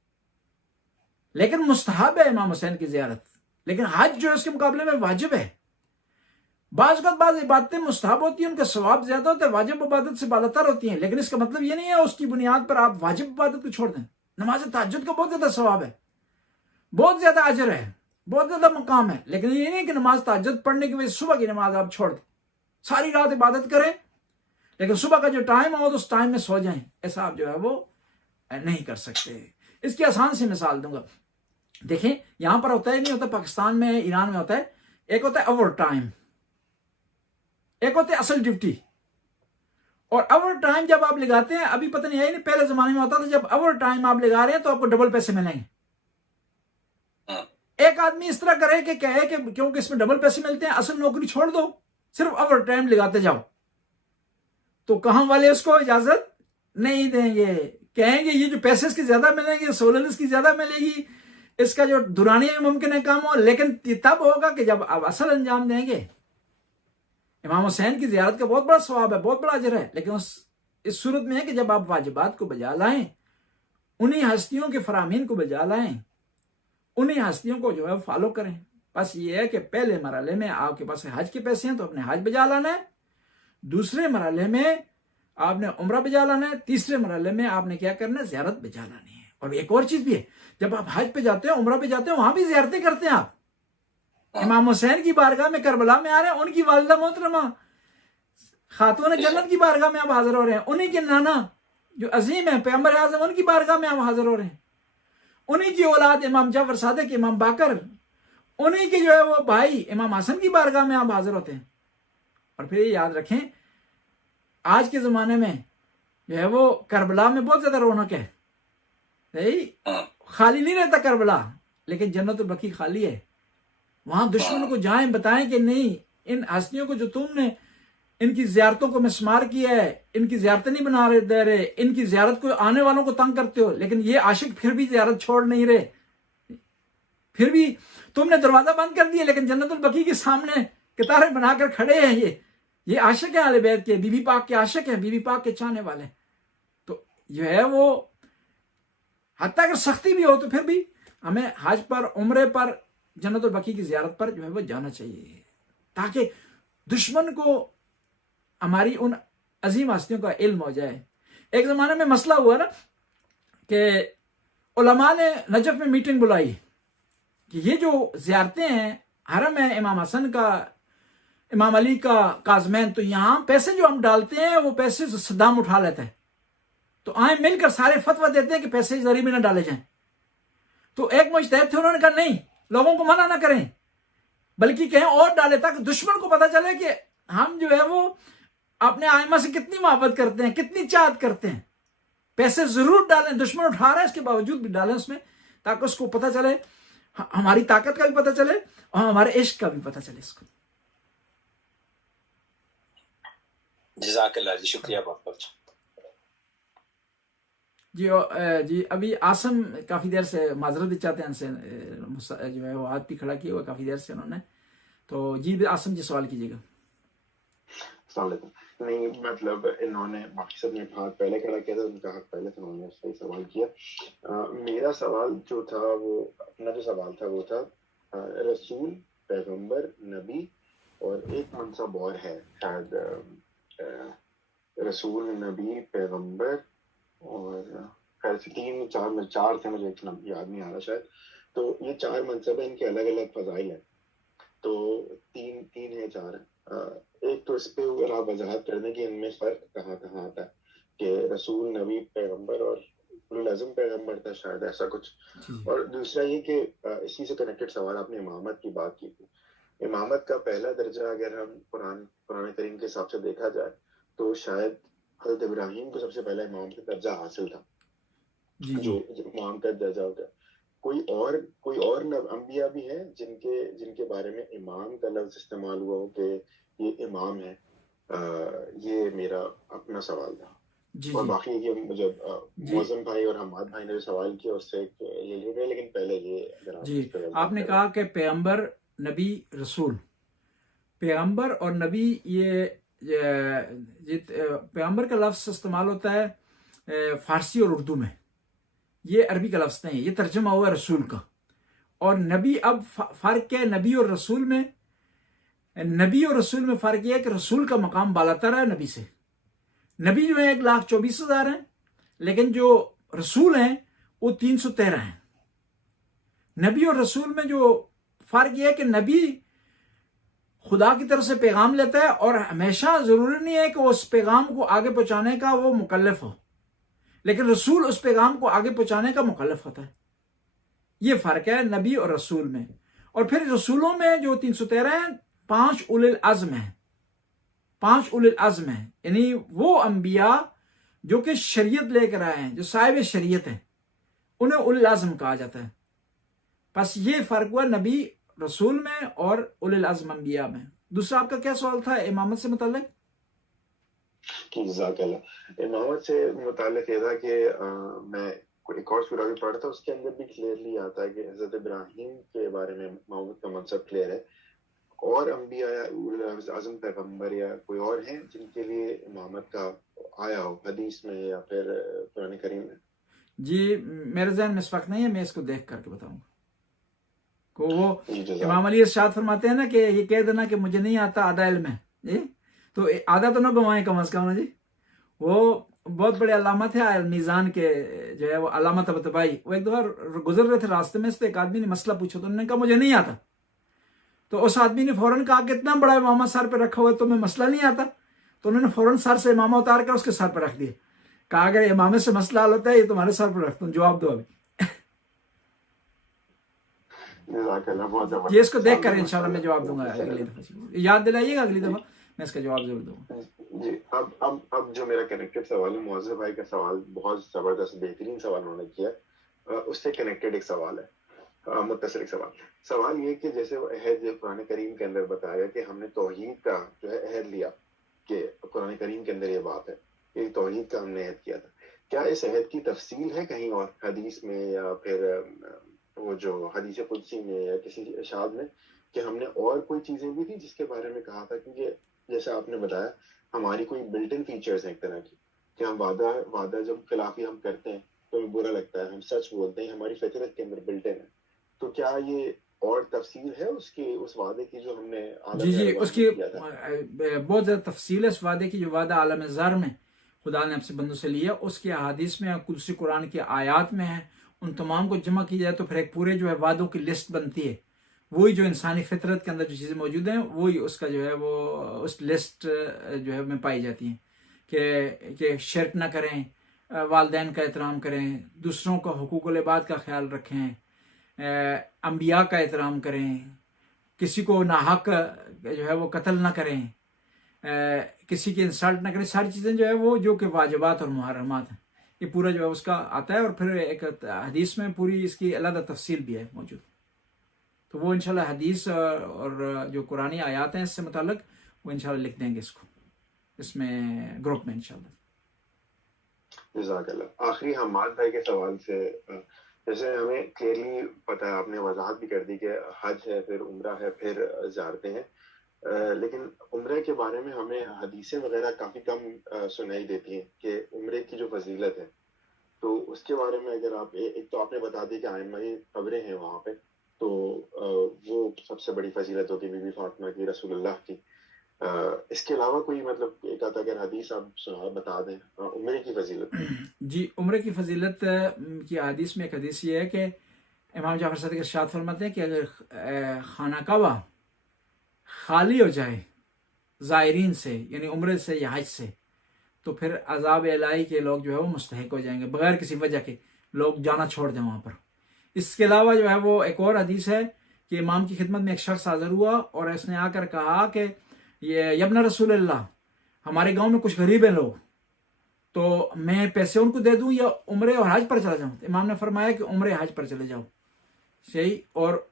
लेकिन मुस्तहब है इमाम हुसैन की ज़ियारत, लेकिन हज जो है उसके मुकाबले में वाजिब है। बाज़ इबादतें मुस्तहब होती हैं, उनका सवाब ज्यादा होता है, वाजिब इबादत से बालातर होती हैं, लेकिन इसका मतलब ये नहीं है उसकी बुनियाद पर आप वाजिब इबादत को छोड़ दें। नमाज तहज्जुद का बहुत ज्यादा सवाब है, बहुत ज्यादा अजर है, बहुत ज्यादा मकाम है, लेकिन ये नहीं कि नमाज तहज्जुद पढ़ने की वजह से सुबह की नमाज आप छोड़ दें, सारी रात इबादत करें, लेकिन सुबह का जो टाइम हो तो उस टाइम में सो जाएं, ऐसा आप जो है वो नहीं कर सकते। इसकी आसान सी मिसाल दूंगा, देखें यहां पर होता है नहीं होता, पाकिस्तान में ईरान में होता है, एक होता है ओवर टाइम, एक होता है असल ड्यूटी। और ओवर टाइम जब आप लगाते हैं, अभी पता नहीं है, नहीं पहले जमाने में होता था, जब ओवर टाइम आप लगा रहे हैं तो आपको डबल पैसे मिलेंगे। एक आदमी इस तरह करे कि कहे कि क्योंकि इसमें डबल पैसे मिलते हैं, असल नौकरी छोड़ दो, सिर्फ ओवर टाइम लगाते जाओ, तो कहां वाले उसको इजाजत नहीं देंगे, कहेंगे ये जो पैसे इसके ज्यादा मिलेंगे, सहूलत इसकी ज्यादा मिलेगी, इसका जो दुरानिया मुमकिन है काम हो, लेकिन तब होगा कि जब आप असल अंजाम देंगे। इमाम हुसैन की ज़ियारत का बहुत बड़ा सवाब है, बहुत बड़ा अजर है, लेकिन इस सूरत में है कि जब आप वाजिबात को बजा लाएं, उन्हीं हस्तियों के फरामीन को बजा लाएं, उन्हीं हस्तियों को जो है फॉलो करें। बस ये है कि पहले मरहले में आपके पास हज के पैसे हैं तो अपने हज बजा लाना है, दूसरे मरहले में आपने उम्रा बजा लाना है, तीसरे मरहले में आपने क्या करना है, ज़ियारत बजा लानी है। और एक और चीज भी है, जब आप हज पे जाते हैं, उम्रा पे जाते हैं, वहां भी ज़ियारतें करते हैं आप। इमाम हुसैन की बारगाह में करबला में आ रहे हैं, उनकी वालिदा मोहतरमा खातून जन्नत की बारगाह में आप हाजिर हो रहे हैं, उन्हीं के नाना जो अजीम है पैगंबर आज़म उनकी बारगाह में आप हाजिर हो रहे हैं, उन्हीं की औलाद इमाम जाफर सादिक, इमाम बाकर, उन्हीं के जो है वो भाई इमाम हसन की बारगाह में आप हाजिर होते हैं। और फिर ये याद रखें, आज के ज़माने में जो है वो करबला में बहुत ज़्यादा रौनक है, नहीं खाली नहीं रहता करबला, लेकिन जन्नतुल बकी खाली है। वहां दुश्मन को जाएं बताएं कि नहीं, इन हस्तियों को जो तुमने इनकी ज़ियारतों को मिसमार किया है, इनकी ज़ियारतें नहीं बना रहे दे रहे, इनकी ज़ियारत को आने वालों को तंग करते हो, लेकिन ये आशिक फिर भी ज़ियारत छोड़ नहीं रहे, फिर भी तुमने दरवाजा बंद कर दिया, लेकिन जन्नतुल बकी के सामने कतारें बनाकर खड़े हैं। ये आशिक है अहले बैत के, बीबी पाक के आशिक हैं, बीबी पाक के चाहने वाले। तो जो है वो हत्ता अगर सख्ती भी हो तो फिर भी हमें हज पर, उम्रे पर, जन्नतुल बकी की ज़ियारत पर जो है वो जाना चाहिए, ताकि दुश्मन को हमारी उन अजीम हस्तियों का इल्म हो जाए। एक ज़माने में मसला हुआ ना कि उलमा ने नजफ में मीटिंग बुलाई कि ये जो ज़ियारतें हैं, हरम है इमाम हसन का, इमाम अली का, काज़मैन, तो यहाँ पैसे जो हम डालते हैं वो पैसे सद्दाम उठा लेता है, तो आए मिलकर सारे फतवा देते हैं कि पैसे जरिए में ना डाले जाएं। तो एक मुज्तहिद थे, उन्होंने कहा नहीं, लोगों को मना ना करें, बल्कि कहें और डाले, ताकि दुश्मन को पता चले कि हम जो है वो अपने आइमा से कितनी मोहब्बत करते हैं, कितनी चाहत करते हैं। पैसे जरूर डालें, दुश्मन उठा रहा है इसके बावजूद भी डालें उसमें, ताकि उसको पता चले, हमारी ताकत का भी पता चले और हमारे इश्क का भी पता चले इसको। जज़ाकल्लाह जी, शुक्रिया बहुत बहुत जी। अभी आसम काफी देर से माजरत भी चाहते हैं इनसे, जो है वो हाथ भी खड़ा किया हुआ काफी देर से उन्होंने, तो जी आसम जी सवाल कीजिएगा। नहीं, मतलब इन्होंने बाकी सब ने हाथ पहले खड़ा किया था, उनका हाथ पहले था, उन्होंने सही सवाल किया। मेरा सवाल जो था, वो अपना जो सवाल था वो था रसूल, पैगंबर, नबी और एक मनसब और है शायद, रसूल, नबी, पैगंबर और खैर तीन चार थे, मुझे एक नाम याद नहीं आ रहा शायद। तो ये चार मनसब है, इनके अलग अलग फजाइल है, तो तीन है, चार है। एक तो इस पे अगर आप वजाहत कर दें कि इनमें फर्क कहाँ कहाँ आता है, कि रसूल, नबी, पैगंबर और उलुल अज़्म पैगंबर था शायद, ऐसा कुछ। और दूसरा ये कि इसी से कनेक्टेड सवाल, आपने इमामत की बात की थी। इमामत का पहला दर्जा अगर हम कुरान करीम के हिसाब से देखा जाए तो शायद हज़रत इब्राहीम को सबसे पहला इमाम का दर्जा हासिल था, जो इमाम का दर्जा होता है। कोई और अंबिया भी हैं जिनके बारे में इमाम का लफ्ज इस्तेमाल हुआ हो कि ये इमाम है। ये मेरा अपना सवाल था। और बाकी ये मुझे मौज़म भाई और हमाद भाई ने जो सवाल किया उससे ये ले रहे, लेकिन पहले ये अगर आपने कहा कि पैगंबर, नबी, रसूल, पैगंबर और नबी, ये पैगंबर का लफ्ज इस्तेमाल होता है फारसी और उर्दू में, ये अरबी का लफ्ज नहीं है, ये तर्जुमा हुआ रसूल का। और नबी, अब फर्क क्या है नबी और रसूल में? नबी और रसूल में फर्क यह है कि रसूल का मकाम बालातर है नबी से। नबी जो है 1,24,000 हैं, लेकिन जो रसूल हैं वो 313 हैं। नबी और रसूल में जो फर्क यह है कि नबी खुदा की तरफ से पैगाम लेता है और हमेशा जरूरी नहीं है कि वो उस पैगाम को आगे पहुंचाने का वो मुकल्लफ हो, लेकिन रसूल उस पैगाम को आगे पहुंचाने का मुकल्लफ होता है। ये फर्क है नबी और रसूल में। और फिर रसूलों में जो 313 हैं, 5 उलुल अज़्म हैं, 5 उलुल अज़्म हैं, यानी वो अंबिया जो कि शरीयत लेकर आए हैं, जो साहिब शरीयत हैं, उन्हें उलुल अज़्म कहा जाता है। बस ये फर्क हुआ नबी रसूल में और उलुल अज़्म अंबिया में। दूसरा आपका क्या सवाल था इमामत से मुताल्लिक? इमामत से मुताल्लिक ये था कि मैं एक और सूरा भी पढ़ा था, उसके अंदर भी क्लियरली आता है कि हज़रत इब्राहीम के बारे में इमामत का मनसब क्लियर है। और अंबिया या आज़म पैगंबर या कोई और हैं जिनके लिए इमामत का आया हो हदीस में या फिर कुरान करीम में? जी मेरे जहन में इस वक्त नहीं है, मैं इसको देख करके बताऊंगा। को वो जी जज़ाक। इमाम अली इरशाद फरमाते हैं ना कि ये कह देना कि मुझे नहीं आता आधा इल्म है जी, तो आधा तो ना गंवाएं कम से कम ना जी। वो बहुत बड़े अलामत है अल मीज़ान के जो है वो अलामत तबतबाई। वो एक दफ़ा गुजर रहे थे रास्ते में से, एक आदमी ने मसला पूछा तो उन्होंने कहा मुझे नहीं आता। तो उस आदमी ने फौरन कहा कि इतना बड़ा इमामा सर पे रखा हुआ है तुम्हें मसला नहीं आता। तो उन्होंने फौरन सर से इमामा उतार कर उसके सर पर रख दिया। कहा अगर इमामे से मसला हल होता है ये तुम्हारे सर पर रखता हूँ, जवाब दो अभी। जज़ाकल्लाह, बहुत जबरदस्त। ये इसको देख कर इंशाल्लाह मैं जवाब दूंगा अगली दफा। याद दिलाइएगा अगली दफा, मैं इसका जवाब जरूर दूंगा जी। अब जो मेरा कनेक्टेड सवाल है, मुअज़्ज़ज़ भाई का सवाल बहुत जबरदस्त बेहतरीन सवाल उन्होंने किया। उससे कनेक्टेड एक सवाल है, मुत्तसिल सवाल ये कि जैसे वो अहद कुरान करीम के अंदर बताया कि हमने तौहीद का जो है अहद लिया, कि कुरान करीम के अंदर ये बात है कि तौहीद का हमने अहद किया था। क्या इस अहद की तफसील है कहीं और हदीस में, या फिर वो जो हदीस कुदसी में, या किसी इरशाद में कि हमने और कोई चीजें भी थी जिसके बारे में कहा था? क्योंकि जैसे आपने बताया हमारी कोई बिल्ट इन फीचर्स हैं एक तरह की, कि हम वादा जब खिलाफी हम करते हैं तो हमें बुरा लगता है, हम सच बोलते हैं, हमारी फितरत के अंदर बिल्ट इन है। तो क्या ये और तफसील है उसकी, उस वादे की जो हमने जी उसकी बहुत ज्यादा तफसील है उस वादे की, जो वादा आलम ज़र में खुदा ने अपने बंदों से लिया, उसके अहादीस में, कुदसी कुरान की आयात में है। उन तमाम को जमा किया जाए तो फिर एक पूरे जो है वादों की लिस्ट बनती है। वही जो इंसानी फितरत के अंदर जो चीज़ें मौजूद हैं वही उसका जो है वो उस लिस्ट जो है में पाई जाती हैं कि शिरक ना करें, वालिदैन का एहतराम करें, दूसरों का हुकूकुल इबाद का ख्याल रखें, अंबिया का एहतराम करें, किसी को नाहक जो है वो कत्ल ना करें, किसी की इंसल्ट ना करें। सारी चीज़ें जो है वो जो कि वाजिबात और मुहर्रमात हैं, ये पूरा जो है उसका आता है। और फिर एक हदीस में पूरी इसकी अलग तफसील भी है मौजूद। तो वो इंशाल्लाह हदीस और जो कुरानी आयात हैं इससे मुताल्लिक वो इंशाल्लाह लिख देंगे इसको इसमें ग्रुप में इंशाल्लाह। जज़ाकल्लाह। आखिरी हम्माद भाई के सवाल से, जैसे हमें क्लियरली पता है, आपने वजाहत भी कर दी कि हज है, फिर उम्रा है, फिर ज़ियारतें हैं, लेकिन उम्रे के बारे में हमें हदीसें वगैरह काफ़ी कम सुनाई देती हैं कि उम्रे की जो फजीलत है, तो उसके बारे में अगर आप एक तो आपने बता दी कि आइम्मा कब्रें हैं वहाँ पे, तो वो सबसे बड़ी फजीलत होगी बीबी फातिमा की, रसूलुल्लाह की। इसके अलावा कोई मतलब एक आधा अगर हदीस आप बता दें उम्रे की फजीलत। जी उम्रे की फजीलत की हदीस में एक हदीस ये है कि इमाम जाफर सदिक इरशाद फरमाते हैं कि अगर खाना काबा खाली हो जाए ज़ायरीन से, यानी उम्रे से या हज से, तो फिर अज़ाब इलाही के लोग जो है वो मुस्तहिक हो जाएंगे, बगैर किसी वजह के लोग जाना छोड़ दें वहाँ पर। इसके अलावा जो है वो एक और हदीस है कि इमाम की खिदमत में एक शख्स हाजिर हुआ और इसने आकर कहा कि ये यब्न रसूलल्लाह, हमारे गांव में कुछ गरीब हैं लोग, तो मैं पैसे उनको दे दूं या उम्रे और हज पर चला जाऊं? तो इमाम ने फरमाया कि उम्रे हज पर चले जाओ, सही, और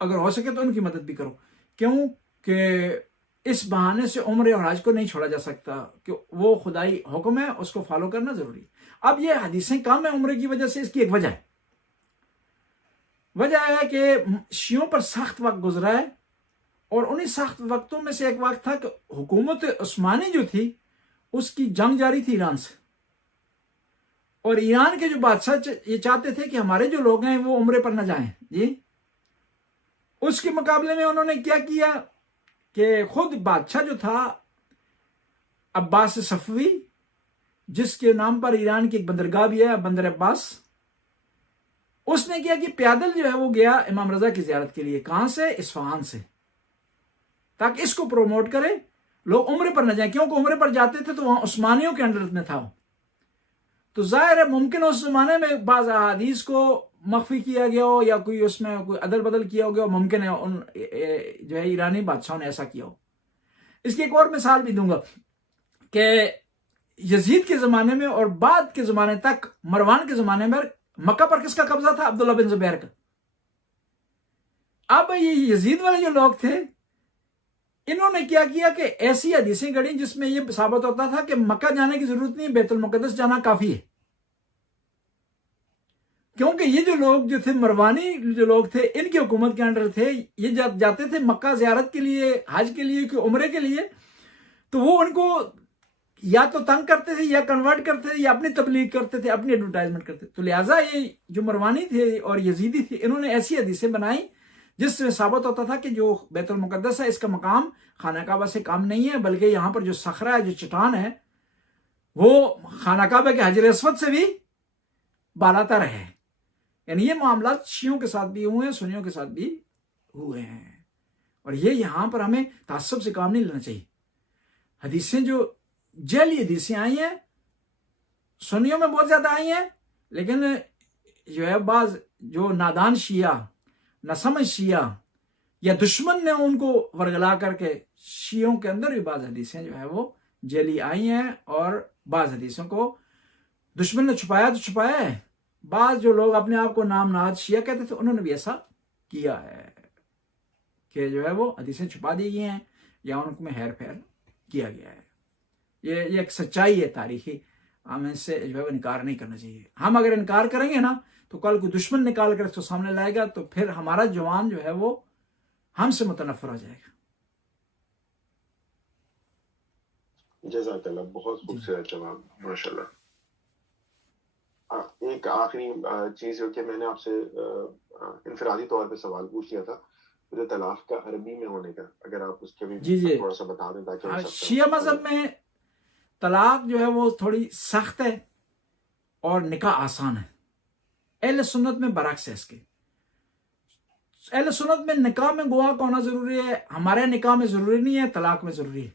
अगर हो सके तो उनकी मदद भी करो। क्यों कि इस बहाने से उम्रे और हज को नहीं छोड़ा जा सकता, कि वो खुदाई हुक्म है, उसको फॉलो करना जरूरी है। अब ये हदीसें कम है उम्रे की वजह से, इसकी एक वजह है। वजह है कि शियों पर सख्त वक्त गुजरा है, और उन्हीं सख्त वक्तों में से एक वक्त था कि हुकूमत उस्मानी जो थी उसकी जंग जारी थी ईरान से, और ईरान के जो बादशाह ये चाहते थे कि हमारे जो लोग हैं वो उम्रे पर न जाएं जी। उसके मुकाबले में उन्होंने क्या किया कि खुद बादशाह जो था अब्बास सफवी, जिसके नाम पर ईरान की एक बंदरगाह भी है बंदर अब्बास, उसने किया कि पैदल जो है वो गया इमाम रजा की जियारत के लिए। कहां से? इस्फहान से, ताकि इसको प्रोमोट करे, लोग उम्रे पर न जाए, क्योंकि उम्रे पर जाते थे तो वहां उस्मानियों के अंडर में था। तो जाहिर है मुमकिन उस जमाने में बाज़ अहादीस को मख्फी किया गया हो या कोई उसमें कोई अदल बदल किया हो गया, मुमकिन है उन जो है ईरानी बादशाहों ने ऐसा किया हो। इसकी एक और मिसाल भी दूंगा कि यजीद के जमाने में और बाद के जमाने तक, मरवान के जमाने में मक्का पर किसका कब्जा था? अब्दुल्ला बिन जुबैर का। अब ये यजीद वाले जो लोग थे, इन्होंने क्या किया कि ऐसी हदीसें गढ़ी जिसमें यह साबित होता था कि मक्का जाने की जरूरत नहीं, बैतुल मुकद्दस जाना काफी है। क्योंकि ये जो लोग जो थे, मरवानी जो लोग थे, इनकी हुकूमत के अंडर थे, ये जाते थे मक्का ज़ियारत के लिए, हज के लिए, कि उम्रे के लिए, तो वो उनको या तो तंग करते थे, या कन्वर्ट करते थे, या अपनी तबलीग करते थे, अपनी एडवर्टाइजमेंट करते थे। तो लिहाजा ये जो मरवानी थे और यजीदी थे, इन्होंने ऐसी हदीसें बनाई जिससे साबित होता था कि जो बैतुल मुकद्दस है इसका मकाम खाना काबा से कम नहीं है, बल्कि यहाँ पर जो सखरा है, जो चट्टान है, वो खाना काबा के हजर अस्वद से भी बालातर है। यानी ये मामला शियों के साथ भी हुए हैं, सुन्नियों के साथ भी हुए हैं। और ये यहाँ पर हमें तासुब से काम नहीं लेना चाहिए। हदीसें जो जैली हदीसें आई हैं, सुन्नियों में बहुत ज्यादा आई हैं, लेकिन जो है बाज जो नादान शिया, नसमझ शिया या दुश्मन ने उनको वरगला करके शियों के अंदर भी बाज हदीसें जो है वो जैली आई हैं, और बाज हदीसों को दुश्मन ने छुपाया तो छुपाया है। बाज जो लोग अपने आप को नामनाद शिया कहते थे, उन्होंने भी ऐसा किया है कि जो है वो हदीसें छुपा दी गई हैं या उनको में हेर फेर किया गया है। ये एक सच्चाई है तारीखी, हमें इससे जो है वो इनकार नहीं करना चाहिए। हम अगर इनकार करेंगे ना तो कल को दुश्मन निकाल कर इसको सामने लाएगा, तो फिर हमारा जवान जो है वो हमसे मुतनफर हो जाएगा। जज़ाकल्लाह, बहुत खूबसूरत जवाब, माशाल्लाह। एक आखिरी चीज जो कि मैंने आपसे इंफरादी तौर पे सवाल पूछ लिया था, जो तलाक का अरबी में होने का, अगर आप उसके भी थोड़ा सा बता दें ताकि शिया मजहब में तलाक जो है वो थोड़ी सख्त है और निकाह आसान है। अहले सुन्नत में बरअक्स है इसके। अहले सुन्नत में निकाह में गवाह का होना जरूरी है, हमारे निकाह में जरूरी नहीं है, तलाक में जरूरी है।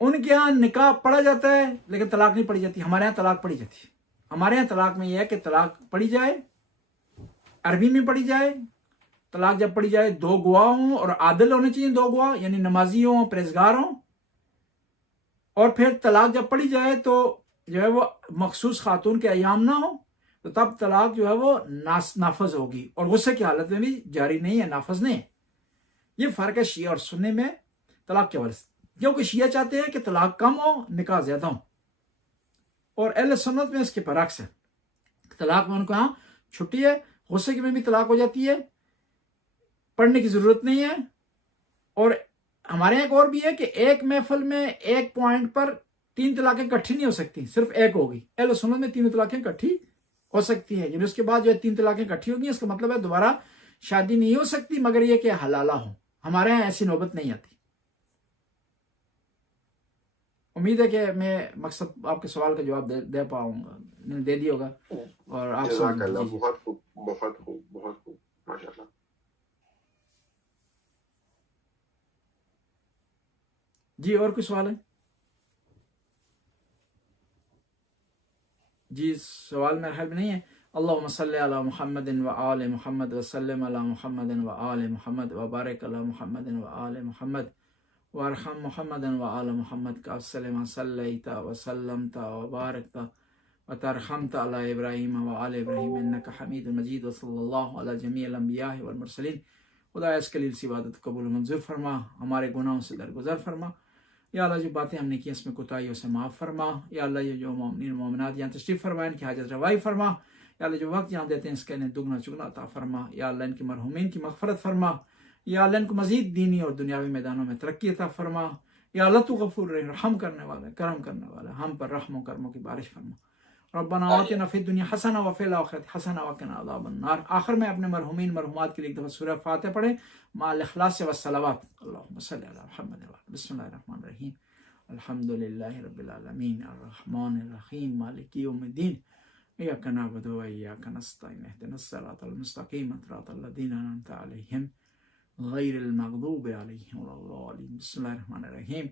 उनके यहाँ निकाह पढ़ा जाता है लेकिन तलाक नहीं पढ़ी जाती, हमारे यहाँ तलाक पढ़ी जाती है। हमारे यहाँ तलाक में यह है कि तलाक पढ़ी जाए, अरबी में पढ़ी जाए। तलाक जब पढ़ी जाए दो गवाह हों और आदिल होने चाहिए, दो गवाह यानी नमाजी हों, परहेजगार हों। और फिर तलाक जब पढ़ी जाए तो जो है वो मखसूस खातून के अयाम ना हो, तो तब तलाक जो है वो नाफज होगी, और गुस्से की हालत में भी जारी नहीं है, नाफज नहीं है। ये फर्क है शिया और सुन्नी में तलाक के हवाले से, क्योंकि शिया चाहते हैं कि तलाक कम हो, निकाह ज्यादा हो, और अहले सुन्नत में इसके बरअक्स है। तलाक में उनको यहाँ छुट्टी है, गुस्से में भी तलाक हो जाती है, पढ़ने की जरूरत नहीं है। और हमारे यहाँ एक और भी है कि एक महफिल में एक पॉइंट पर 3 तलाकें इकट्ठी नहीं हो सकती, सिर्फ एक होगी। अहले सुन्नत में 3 तलाकें इकट्ठी हो सकती हैं, यानी उसके बाद जो है 3 तलाकें इकट्ठी होगी, इसका मतलब है दोबारा शादी नहीं हो सकती, मगर यह कि हलाला हो। हमारे यहाँ ऐसी नौबत नहीं आती। उम्मीद है कि मैं मकसद आपके सवाल का जवाब दे पाऊंगा, मैंने दे दिया होगा। और आप बहुत खूब, बहुत खूब, बहुत खूब, माशाल्लाह। जी, और कोई सवाल है? जी, सवाल मेरे ख्याल में नहीं है। अल्लाहुम्मा सल्ली अला मुहम्मदिन व आले मुहम्मद व सल्लिम अला मुहम्मदिन व आले मुहम्मद व बारिक अला मुहम्मदिन व आले मुहम्मद व अरहम मुहम्मदिन व आले मुहम्मद का सल्लमा सल्लैता व सल्लमता व बारकता व तरहमता अला इब्राहीम व आले इब्राहीम इन्नका हमीदुम मजीद व सल्लल्लाहु अला जमीअल अंबिया वल मुरसलीन। खुदा इस कलील सी इबादत कबूल मंजूर फरमा, हमारे गुनाहों से दरगुजर फरमा। या अल्लाह, जो बातें हमने की इसमें कोताहियों से माफ़ फरमा। या अल्लाह, ये जो मोमिनीन मोमिनात यहाँ तशरीफ़ फरमा, इनकी हाजत रवाई फरमा। या अल्लाह, जो वक्त यहाँ देते हैं इसका इन्हें दुगना चुगना अता फरमा। या अल्लाह, इनकी मरहूमीन की मग़फ़रत फरमा। या अल्लाह, इनको मज़ीद दीनी और दुनियावी मैदानों में तरक्की अता फरमा। या अल्लाह, तू गफ़ूर रहम करने वाला, करम करने वाला, हम पर रहमो करमों की बारिश फरमा। रब्बना आतिना फिद दुनिया हसना व फिल आखिरति हसना व क़िना अज़ाबन नार। आखिर में अपने मरहूमीन मरहूमात के लिए एक दफ़ा सूरह फातिहा पढ़े माल इखलास व सलावत। अल्लाहुम्मा सल्लि अला मुहम्मद व बिस्मिल्लाहिर रहमानिर रहीम अल्हम्दुलिल्लाहि रब्बिल आलमीन अर्रहमानिर रहीम मालिकि यौमिद्दीन इय्याका नअबुदु व इय्याका नस्तईन इहदिनस सिरातल मुस्तक़ीम सिरातल लज़ीना अनअमता अलैहिम गैरिल मग़दूबि अलैहिम वलद्दालिन। बिस्मिल्लाहिर रहमानिर रहीम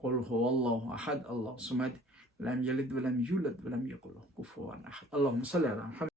कुल हुवल्लाहु अहद अल्लाहु समद लम यलिद व लम यूलद व लम यकुल लहु कुफुवन अहद। अल्लाहुम्मा सल्लि अला मुहम्मद।